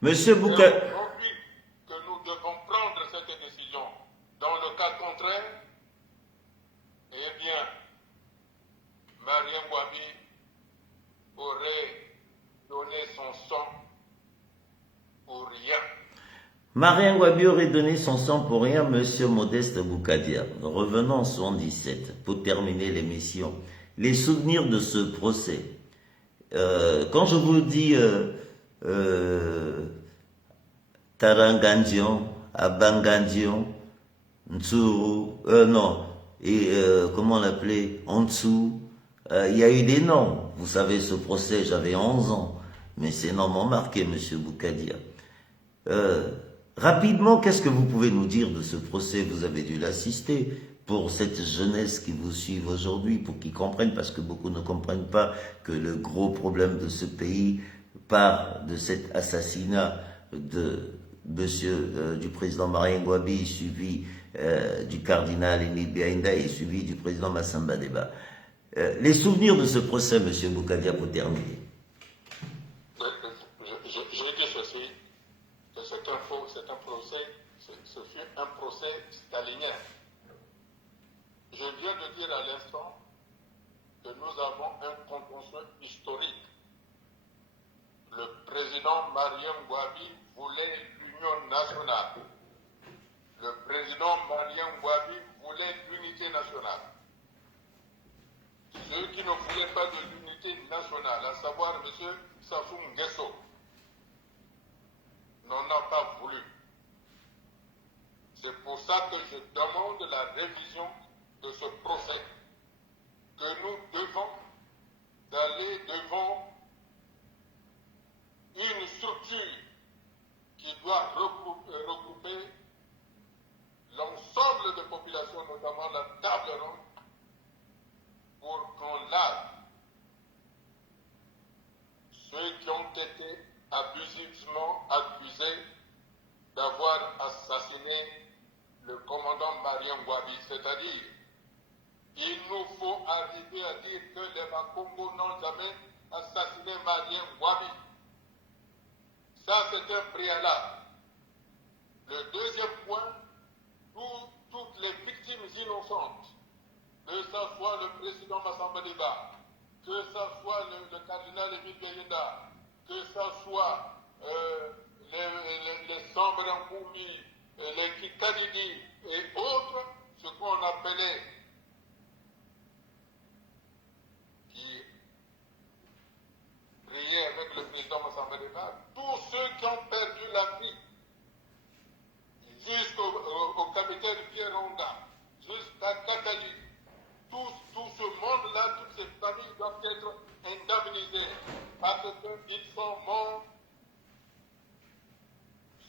Monsieur C'est Bouka... aujourd'hui que nous devons prendre cette décision. Dans le cas contraire, eh bien, Marien Gouabi aurait donné son sang pour rien. Marien Gouabi aurait donné son sang pour rien, monsieur Modeste Boukadia. Revenons en 77, pour terminer l'émission. Les souvenirs de ce procès. Quand je vous dis Tarangandion, Abangandion, Ntsuru, non, et comment l'appeler, Antsu, il y a eu des noms. Vous savez, ce procès, j'avais 11 ans, mais ces noms m'ont marqué, monsieur Boukadia. Rapidement, qu'est-ce que vous pouvez nous dire de ce procès? Vous avez dû l'assister pour cette jeunesse qui vous suit aujourd'hui, pour qu'ils comprennent, parce que beaucoup ne comprennent pas que le gros problème de ce pays part de cet assassinat de monsieur, du président Marien Gouabi, suivi du cardinal Émile Biaïnda et suivi du président Massamba Deba. Les souvenirs de ce procès, monsieur Boukadia, pour terminer. J'ai dit ceci, que c'est un procès, ce fut un procès stalinien. Je viens de dire à l'instant que nous avons un contentieux historique. Le président Marien Gouabi voulait l'union nationale. Le président Marien Gouabi voulait l'unité nationale. Ceux qui ne voulaient pas de l'unité nationale, à savoir M. Sassou Nguesso, n'en a pas voulu. C'est pour ça que je demande la révision de ce procès, que nous devons d'aller devant une structure qui doit regrouper l'ensemble des populations, notamment la table ronde, pour qu'on lave ceux qui ont été abusivement accusés d'avoir assassiné le commandant Marien Gouabi. C'est-à-dire, il nous faut arriver à dire que les Bakongo n'ont jamais assassiné Marien Gouabi. Ça, c'est un préalable. Le deuxième point, toutes les victimes innocentes, que ce soit le président Massamba Deba, que ce soit le cardinal Émile Biaïnda, que ce soit les Sambrankoumi, les Kikadidi et autres, ce qu'on appelait, qui priaient avec le président Massamba Deba, tous ceux qui ont perdu la vie, jusqu'au capitaine Pierre Ronda, jusqu'à Katali, tout ce monde-là, toutes ces familles doivent être indemnisées parce qu'ils sont morts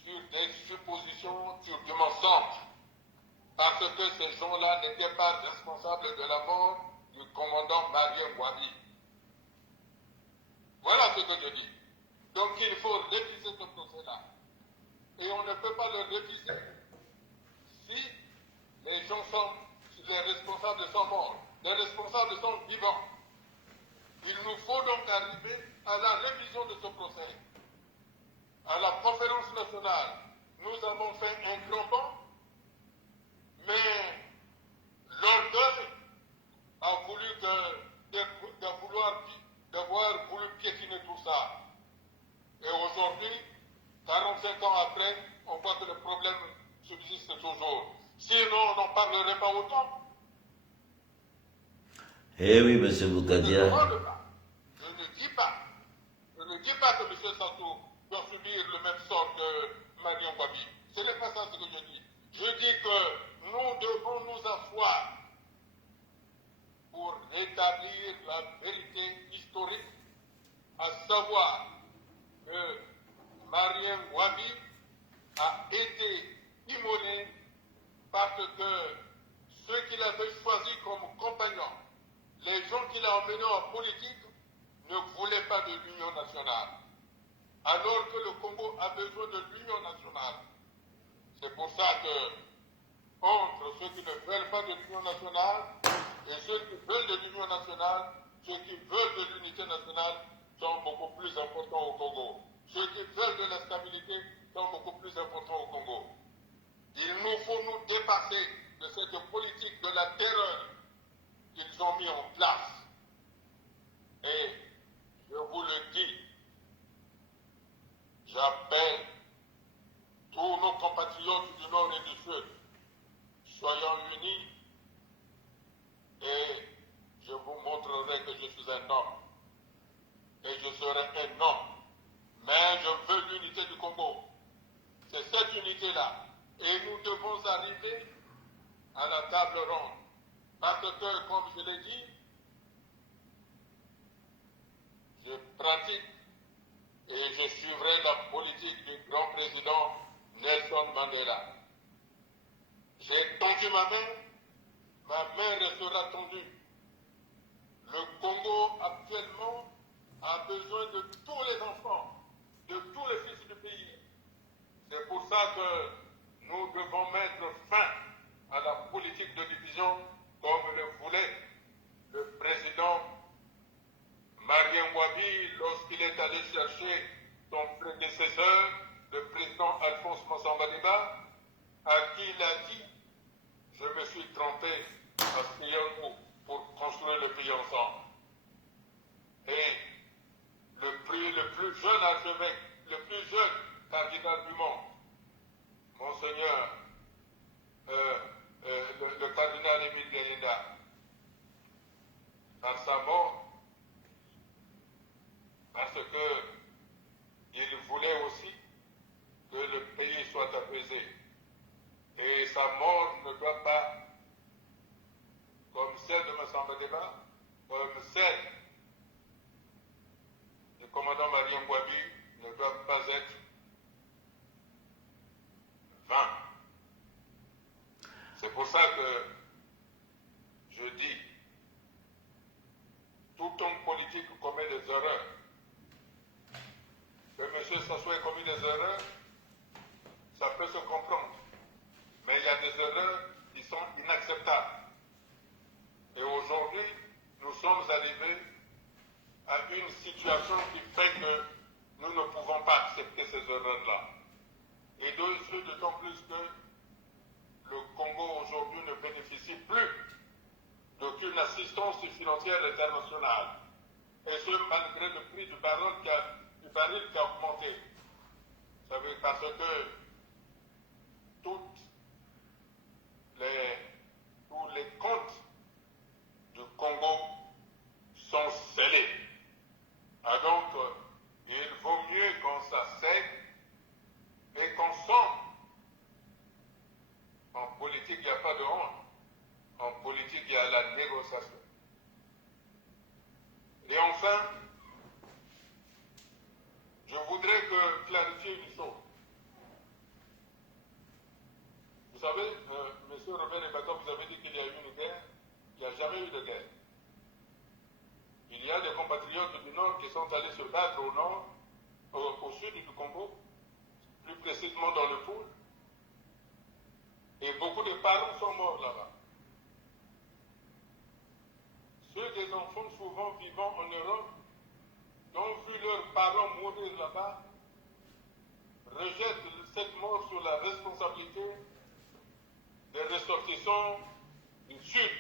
sur des suppositions, sur du mensonge. Parce que ces gens-là n'étaient pas responsables de la mort du commandant Marien Gouabi. Voilà ce que je dis. Donc il faut réviser ce procès-là. Et on ne peut pas le réviser si les responsables sont morts, les responsables sont vivants. Il nous faut donc arriver à la révision de ce procès. À la conférence nationale, nous avons fait un grand bond, mais l'orgueil a voulu d'avoir voulu piétiner tout ça. Et aujourd'hui, 45 ans après, on voit que le problème subsiste toujours. Sinon, on n'en parlerait pas autant. Eh oui, monsieur Je ne Boukadia. demande pas. Je ne dis pas. Je ne dis pas que M. Sassou doit subir le même sort que Marion Wabi. Ce n'est pas ça ce que je dis. Je dis que nous devons nous asseoir pour rétablir la vérité historique, à savoir que Mariam Wabi a été immolé parce que ceux qu'il avait choisis comme compagnons, les gens qu'il a emmenés en politique, ne voulaient pas de l'union nationale. Alors que le Congo a besoin de l'union nationale. C'est pour ça que, entre ceux qui ne veulent pas de l'union nationale et ceux qui veulent de l'union nationale, ceux qui veulent de l'unité nationale sont beaucoup plus importants au Congo. Ceux qui veulent de la stabilité sont beaucoup plus importants au Congo. Il nous faut nous dépasser de cette politique de la terreur qu'ils ont mis en place. Et je vous le dis, j'appelle tous nos compatriotes du Nord et du Sud, soyons unis et je vous montrerai que je suis un homme. Et je serai un homme. Mais je veux l'unité du Congo. C'est cette unité-là. Et nous devons arriver à la table ronde. Parce que, comme je l'ai dit, je pratique et je suivrai la politique du grand président Nelson Mandela. J'ai tendu ma main restera tendue. Le Congo actuellement a besoin de tous les enfants, de tous les fils du pays. C'est pour ça que nous devons mettre fin à la politique de division comme le voulait le président Marien Wabi lorsqu'il est allé chercher son prédécesseur, le président Alphonse Massamba-Déba, à qui il a dit « Je me suis trompé, asseyons-nous pour construire le pays ensemble ». Et le plus jeune archevêque, le plus jeune cardinal du monde, Monseigneur, le cardinal Émile Galinda, par sa mort, parce qu'il voulait aussi que le pays soit apaisé. Et sa mort ne doit pas, comme celle de Massamba Déba, comme celle du commandant Marien Bouabi, ne doit pas être vain. C'est pour ça que je dis, tout homme politique commet des erreurs. Que M. Sassou ait commis des erreurs, ça peut se comprendre. Mais il y a des erreurs qui sont inacceptables. Et aujourd'hui, nous sommes arrivés à une situation qui fait que nous ne pouvons pas accepter ces erreurs-là. Et d'autant plus que le Congo aujourd'hui ne bénéficie plus d'aucune assistance financière internationale. Et ce, malgré le prix du baril qui a augmenté. Vous savez, parce que tous les comptes du Congo sont scellés. Ah donc, il vaut mieux qu'on s'asseye et qu'on somme. En politique, il n'y a pas de honte. En politique, il y a la négociation. Et enfin, je voudrais clarifier une chose. Vous savez, M. Robert Ebaka, vous avez dit qu'il y a eu une guerre. Il n'y a jamais eu de guerre. Il y a des compatriotes du Nord qui sont allés se battre au Nord, au sud du Congo, plus précisément dans le Poul. Et beaucoup de parents sont morts là-bas. Ceux des enfants souvent vivant en Europe, qui ont vu leurs parents mourir là-bas, rejettent cette mort sur la responsabilité des ressortissants du Sud.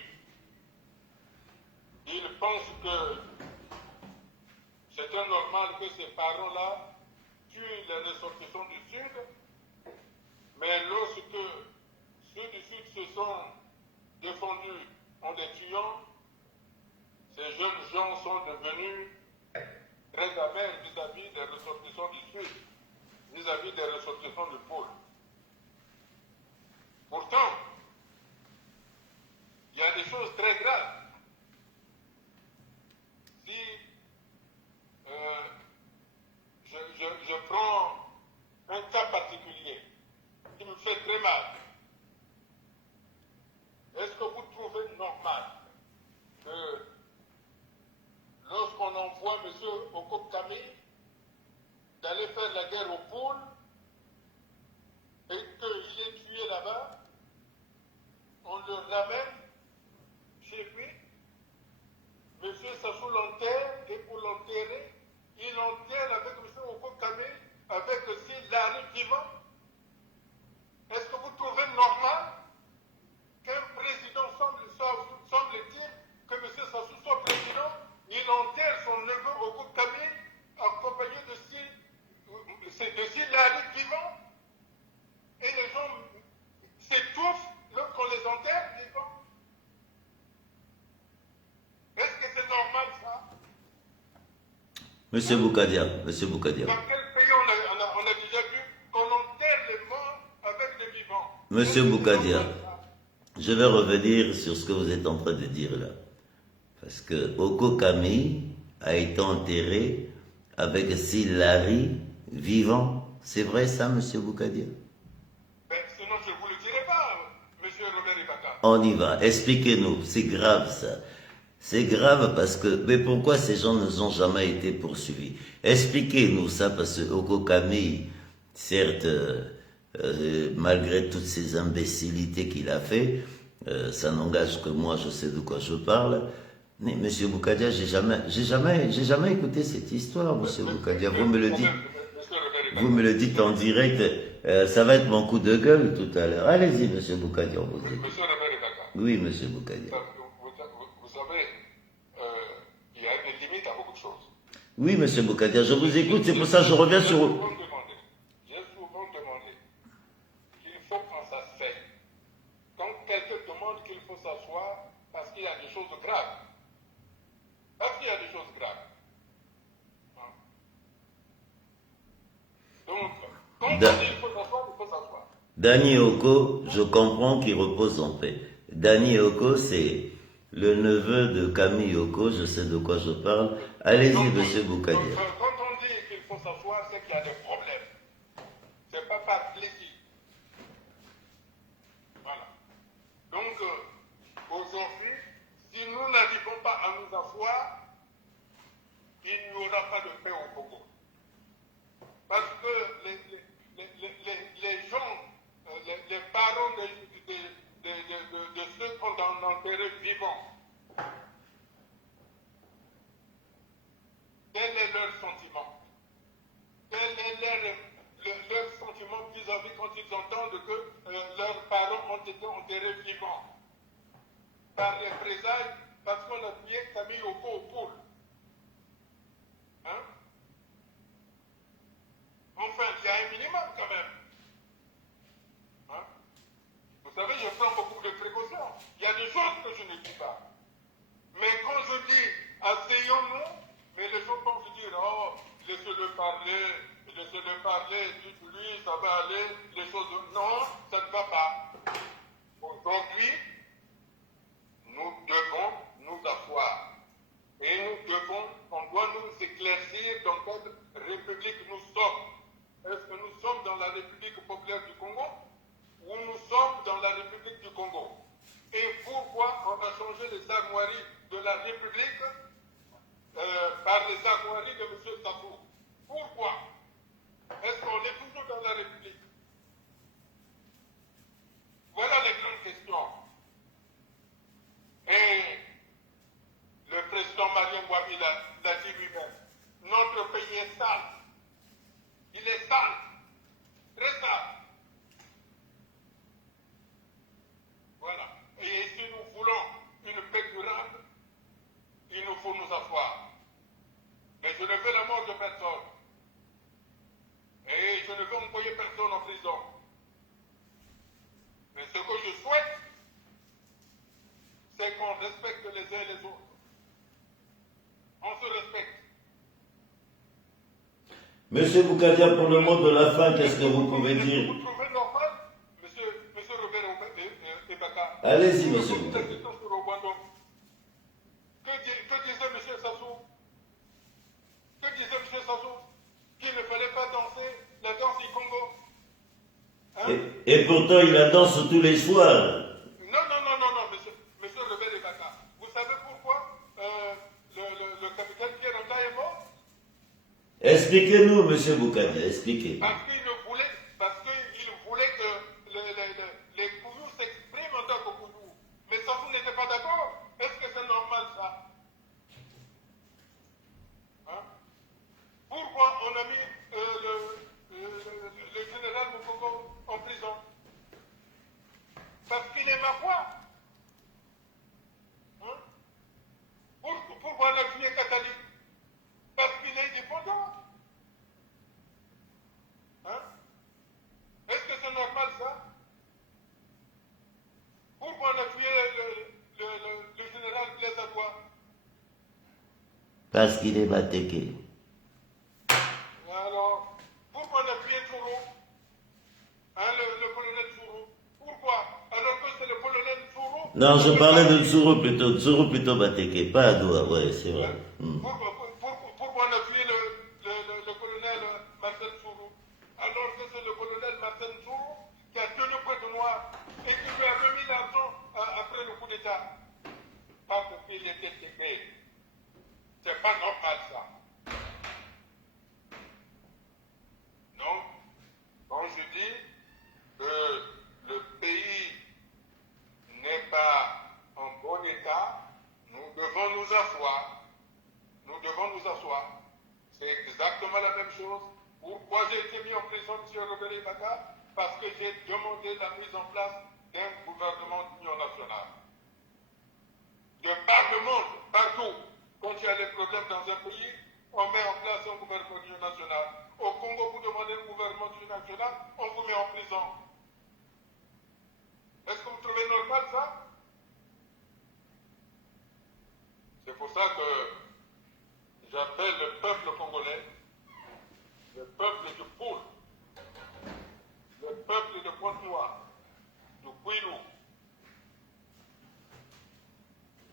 Ils pensent que c'est normal que ces parents-là tuent les ressortissants du Sud, mais lorsque ceux du Sud se sont défendus en les tuant, ces jeunes gens sont devenus très amers vis-à-vis des ressortissants du Sud, vis-à-vis des ressortissants du Pôle. Pourtant, il y a des choses très graves. Si je prends un cas particulier qui me fait très mal, est-ce que vous trouvez normal que lorsqu'on envoie M. Okokame d'aller faire la guerre au pôle et qu'il est tué là-bas, on le ramène chez lui, M. Sassou l'enterre et pour l'enterrer, il enterre avec M. Okokame avec Larry vivant. Est-ce que vous trouvez normal qu'un président semble-t-il que M. Sassou soit président, il enterre son neveu Okokame accompagné de Larry vivant et les gens s'étouffent lorsqu'on les enterre vivants. Est-ce que c'est normal ça? Monsieur Boukadia. Dans quel pays on a déjà vu qu'on enterre les morts avec les vivants? Monsieur Boukadia, je vais revenir sur ce que vous êtes en train de dire là. Parce que Okokame a été enterré avec Larry vivant. C'est vrai ça, monsieur Boukadia? Sinon, je ne vous le dirai pas, monsieur Robert Ibaka. On y va. Expliquez-nous. C'est grave ça. C'est grave parce que... Mais pourquoi ces gens ne ont jamais été poursuivis? Expliquez-nous ça parce que Okokame, certes, malgré toutes ces imbécilités qu'il a fait, ça n'engage que moi, je sais de quoi je parle. Mais monsieur Boukadia, j'ai jamais écouté cette histoire, monsieur Boukadia. Vous me le dites en direct. Ça va être mon coup de gueule tout à l'heure. Allez-y, monsieur Boukadia, on vous écoute. Monsieur Robert Ibaka. Oui, monsieur Boukadia. Vous savez, il y a des limites à beaucoup de choses. Oui, monsieur Boukadia, je vous écoute, c'est pour ça que je reviens sur... J'ai souvent demandé qu'il faut qu'on s'asseye. Quand quelqu'un demande qu'il faut s'asseoir, parce qu'il y a des choses graves. Parce qu'il y a des choses graves. Donc, quand on dit qu'il faut s'asseoir, il faut s'asseoir. Dani Oko, je comprends qu'il repose en paix. Dani Oko, c'est le neveu de Camille Oko, je sais de quoi je parle. Allez-y, monsieur Boukadia. Quand on dit qu'il faut s'asseoir, c'est qu'il y a des problèmes. C'est pas par plaisir. Voilà. Donc, aujourd'hui, si nous n'arrivons pas à nous asseoir, il n'y aura pas de paix au Congo. Parce que les gens, les parents de ceux qu'on a enterrés vivants, quel est leur sentiment? Quel est leur sentiment vis-à-vis quand ils entendent que leurs parents ont été enterrés vivants par les présailles parce qu'on a tué Camille Oko au pôle? Hein? Enfin, il y a un minimum quand même. Hein? Vous savez, je prends beaucoup de précautions. Il y a des choses que je ne dis pas. Mais quand je dis asseyons-nous, mais les gens vont se dire, oh, laissez-le parler, dites-lui, ça va aller, les choses. Non, ça ne va pas. Aujourd'hui, nous devons nous asseoir. Et on doit nous éclaircir dans quelle république nous sommes. Est-ce que nous sommes dans la République populaire du Congo ou nous sommes dans la République du Congo? Et pourquoi on a changé les armoiries de la République par les armoiries de M. Sassou? Pourquoi? Est-ce qu'on est toujours dans la République? Voilà les grandes questions. Et le président Marien Ngouabi l'a dit lui-même. Notre pays est sale. Il est sale. Très sale. Voilà. Et si nous voulons une paix durable, il nous faut nous asseoir. Mais je ne veux la mort de personne. Et je ne veux envoyer personne en prison. Mais ce que je souhaite, c'est qu'on respecte les uns et les autres. Monsieur Boukadia, pour le mot de la fin, qu'est-ce que vous pouvez dire? Vous trouvez normal, monsieur Robert Ebaka? Allez-y, monsieur Boukadia. Que disait monsieur Sassou? Que disait monsieur Sassou? Qu'il ne fallait pas danser la danse du Congo. Hein? Et pourtant, il la danse tous les soirs. Non, monsieur Robert Ebaka. Vous savez pourquoi le capitaine Pierre Nda est mort? Expliquez-nous, monsieur Boukadia, expliquez. Parce qu'il voulait que les Kouyous s'expriment en tant que Kouyous. Mais Sassou n'était pas d'accord. Est-ce que c'est normal ça? Hein? Pourquoi on a mis le général Moukoko en prison? Parce qu'il est ma foi. Hein? Pourquoi on a tué catholique? Parce qu'il est indépendant. Hein? Est-ce que c'est normal ça? Pourquoi on a tué le général Blaise Adoua? Parce qu'il est batéké. Alors, pourquoi on a tué Tsoro? Hein, le colonel Tsoro? Pourquoi? Alors que c'est le colonel Tsoro? Non, je parlais de Tsoro plutôt batéké, pas Adoua, ouais, c'est vrai. Pourquoi on a tué le colonel Marcel Tsoro? Alors que c'est le colonel Marcel Tsoro qui a tenu près de moi et qui lui a remis l'argent après le coup d'État. Parce qu'il était aimé. C'est pas normal ça. Donc, quand je dis que le pays n'est pas en bon état, nous devons nous asseoir. Nous devons nous asseoir. C'est exactement la même chose. Pourquoi j'ai été mis en prison, M. Robert Ebaka? Parce que j'ai demandé la mise en place d'un gouvernement d'union nationale. De par le monde, partout, quand il y a des problèmes dans un pays, on met en place un gouvernement d'union nationale. Au Congo, vous demandez un gouvernement d'union nationale, on vous met en prison. Est-ce que vous trouvez normal ça? C'est pour ça que j'appelle le peuple congolais, le peuple du Poul, le peuple de Pointe-Noire, du Kwilu,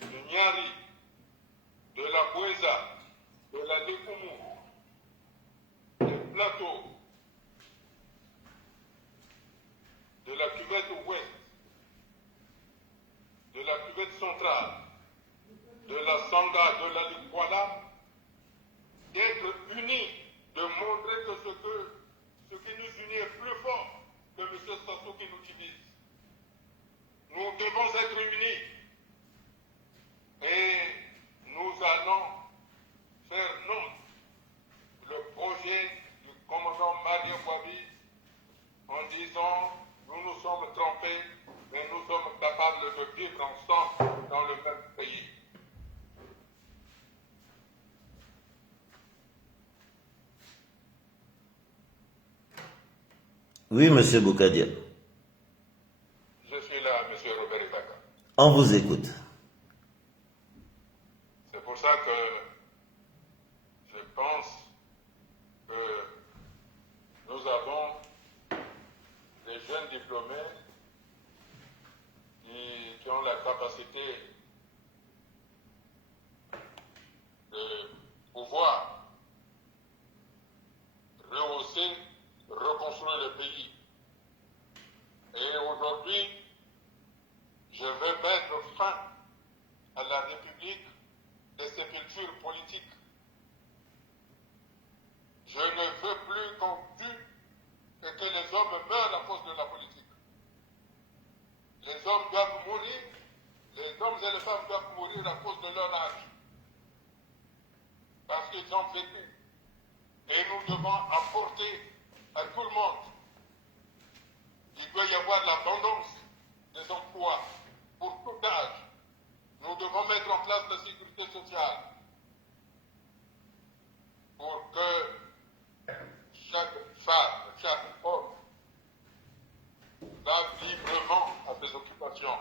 du Nyari, de la Boueza, de la Likoumou, des plateaux, de la cuvette ouest, de la cuvette centrale, de la Sanga, de la Likwala, d'être unis, de montrer que ce qui nous unit est plus fort que M. Sassou qui nous divise. Nous devons être unis et nous allons faire non le projet du commandant Mario Wabi en disant nous nous sommes trompés, mais nous sommes capables de vivre ensemble dans le même pays. Oui, monsieur Boukadia. Je suis là, monsieur Robert Ebaka. On vous écoute. C'est pour ça que je pense que nous avons des jeunes diplômés qui ont la capacité de pouvoir rehausser, reconstruire le pays. Et aujourd'hui, je veux mettre fin à la République des sépultures politiques. Je ne veux plus qu'on tue et que les hommes meurent à cause de la politique. Les hommes doivent mourir, les hommes et les femmes doivent mourir à cause de leur âge. Parce qu'ils ont vécu. Et nous devons apporter à tout le monde qu'il doit y avoir l'abondance des emplois pour tout âge. Nous devons mettre en place la sécurité sociale pour que chaque femme, chaque homme va librement à ses occupations.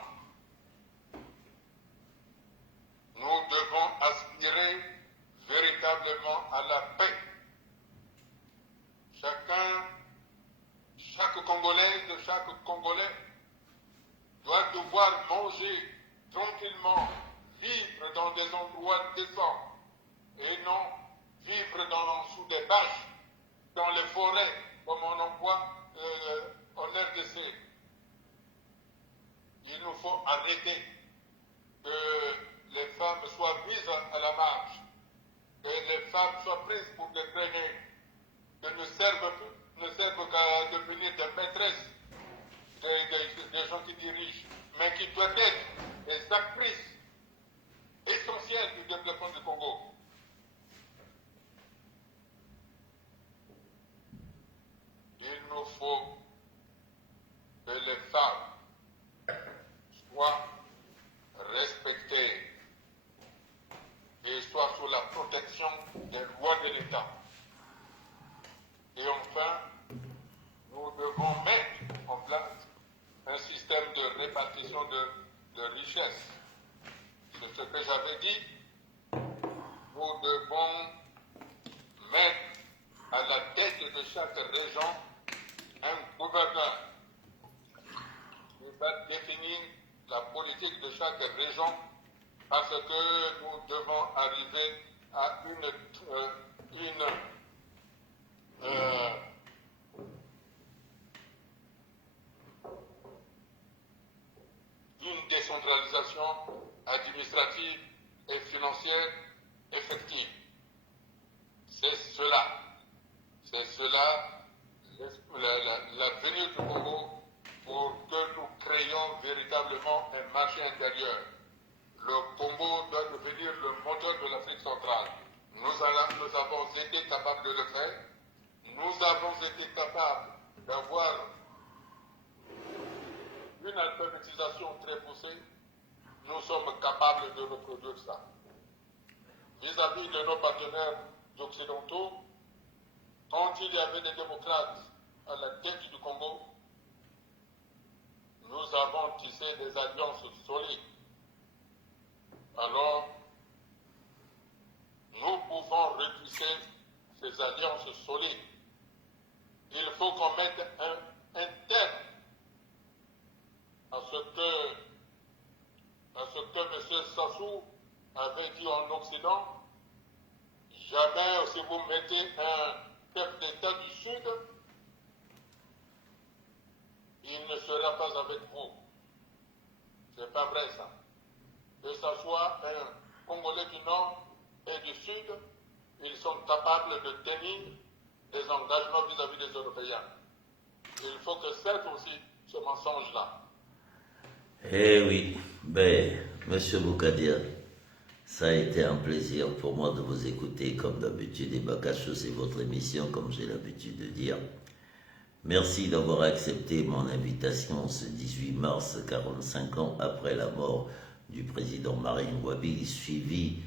Nous devons aspirer véritablement à la paix Congolais, de chaque Congolais, doit pouvoir manger tranquillement, vivre dans des endroits décents, et non vivre sous des bâches, dans les forêts, comme on en voit en RDC. Il nous faut arrêter que les femmes soient mises à la marge, que les femmes soient prises pour des traînées, que ne servent qu'à devenir des maîtresses des gens qui dirigent, mais qui doivent être des actrices essentielles du développement du Congo. Il nous faut que les femmes soient respectées et soient sous la protection des lois de l'État. Et enfin, nous devons mettre en place un système de répartition de richesses. C'est ce que j'avais dit. Nous devons mettre à la tête de chaque région un gouverneur qui va définir la politique de chaque région, parce que nous devons arriver à une décentralisation administrative et financière effective. C'est cela l'avenir du Congo, pour que nous créions véritablement un marché intérieur. Le Congo doit devenir le moteur de l'Afrique centrale. Nous avons été capables de le faire. Nous avons été capables d'avoir une alphabétisation très poussée. Nous sommes capables de reproduire ça. Vis-à-vis de nos partenaires occidentaux, quand il y avait des démocrates à la tête du Congo, nous avons tissé des alliances solides. Alors, nous pouvons retisser ces alliances solides. Il faut qu'on mette un terme à ce que M. Sassou avait dit en Occident. Jamais, si vous mettez un chef d'État du Sud, il ne sera pas avec vous. C'est pas vrai ça. Que ce soit un Congolais du Nord et du Sud, ils sont capables de tenir des engagements vis-à-vis des Européens. Il faut que cesse aussi ce mensonge-là. Eh oui, Monsieur Boukadia, ça a été un plaisir pour moi de vous écouter comme d'habitude, et Bakacho, c'est votre émission, comme j'ai l'habitude de dire. Merci d'avoir accepté mon invitation ce 18 mars, 45 ans après la mort du président Marien Ngouabi, suivi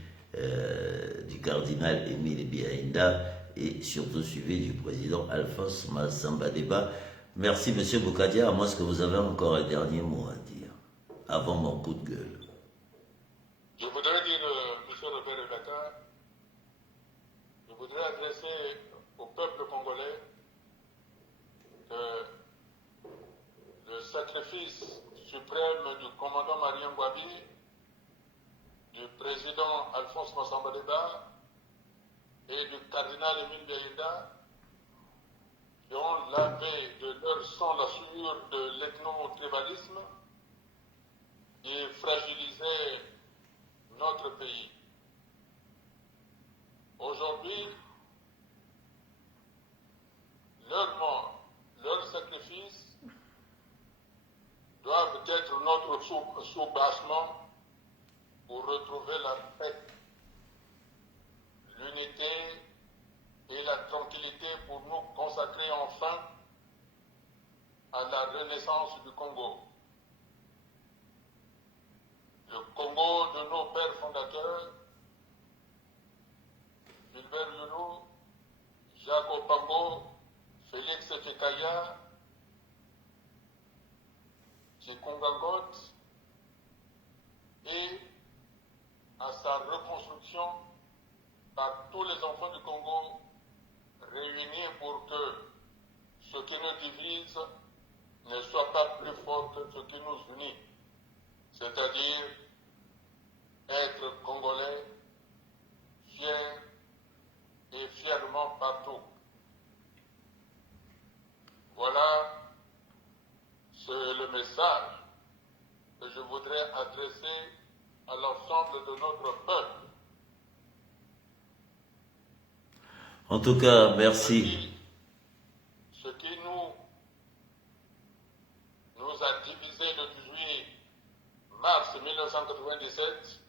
du cardinal Émile Biaïnda et surtout suivi du président Alphonse Massamba Deba. Merci Monsieur Boukadia, à moins que vous avez encore un dernier mot à dire, avant mon coup de gueule. Je voudrais dire, M. Robert Rebecca, je voudrais adresser au peuple congolais que le sacrifice suprême du commandant Marien Ngouabi, du président Alphonse Massamba Deba et du cardinal Émile Biaïnda, qui ont lavé de leur sang la souillure de l'ethno-tribalisme et fragilisé notre pays. Aujourd'hui, leur mort, leur sacrifice doivent être notre soubassement pour retrouver la paix, l'unité et la tranquillité, pour nous consacrer enfin à la renaissance du Congo. Le Congo de nos pères fondateurs, Gilbert Younou, Jacques Opango, Félix Tshisekedi, Tchikongangot, et à sa reconstruction par tous les enfants du Congo réunis pour que ce qui nous divise ne soit pas plus fort que ce qui nous unit, c'est-à-dire être Congolais, fiers et fièrement partout. Voilà c'est le message que je voudrais adresser à l'ensemble de notre peuple. En tout cas, merci. Ce qui nous a divisés le 18 mars 1997,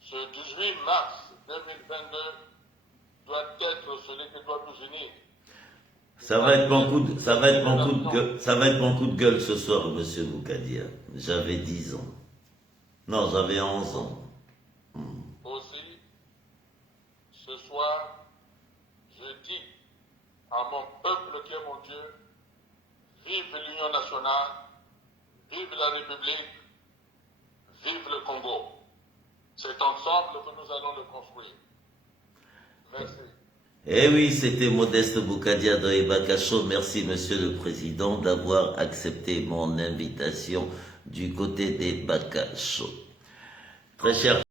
ce 18 mars 2022 doit être celui qui doit nous unir. Ça va être mon coup de gueule ce soir, monsieur Boukadia. J'avais 10 ans. Non, j'avais 11 ans. Aussi, ce soir, je dis à mon peuple qui est mon Dieu, vive l'Union nationale, vive la République, vive le Congo. C'est ensemble que nous allons le construire. Merci. Eh oui, c'était Modeste Boukadia de Ebakacho. Merci, monsieur le président, d'avoir accepté mon invitation du côté des Bakacho. Très cher.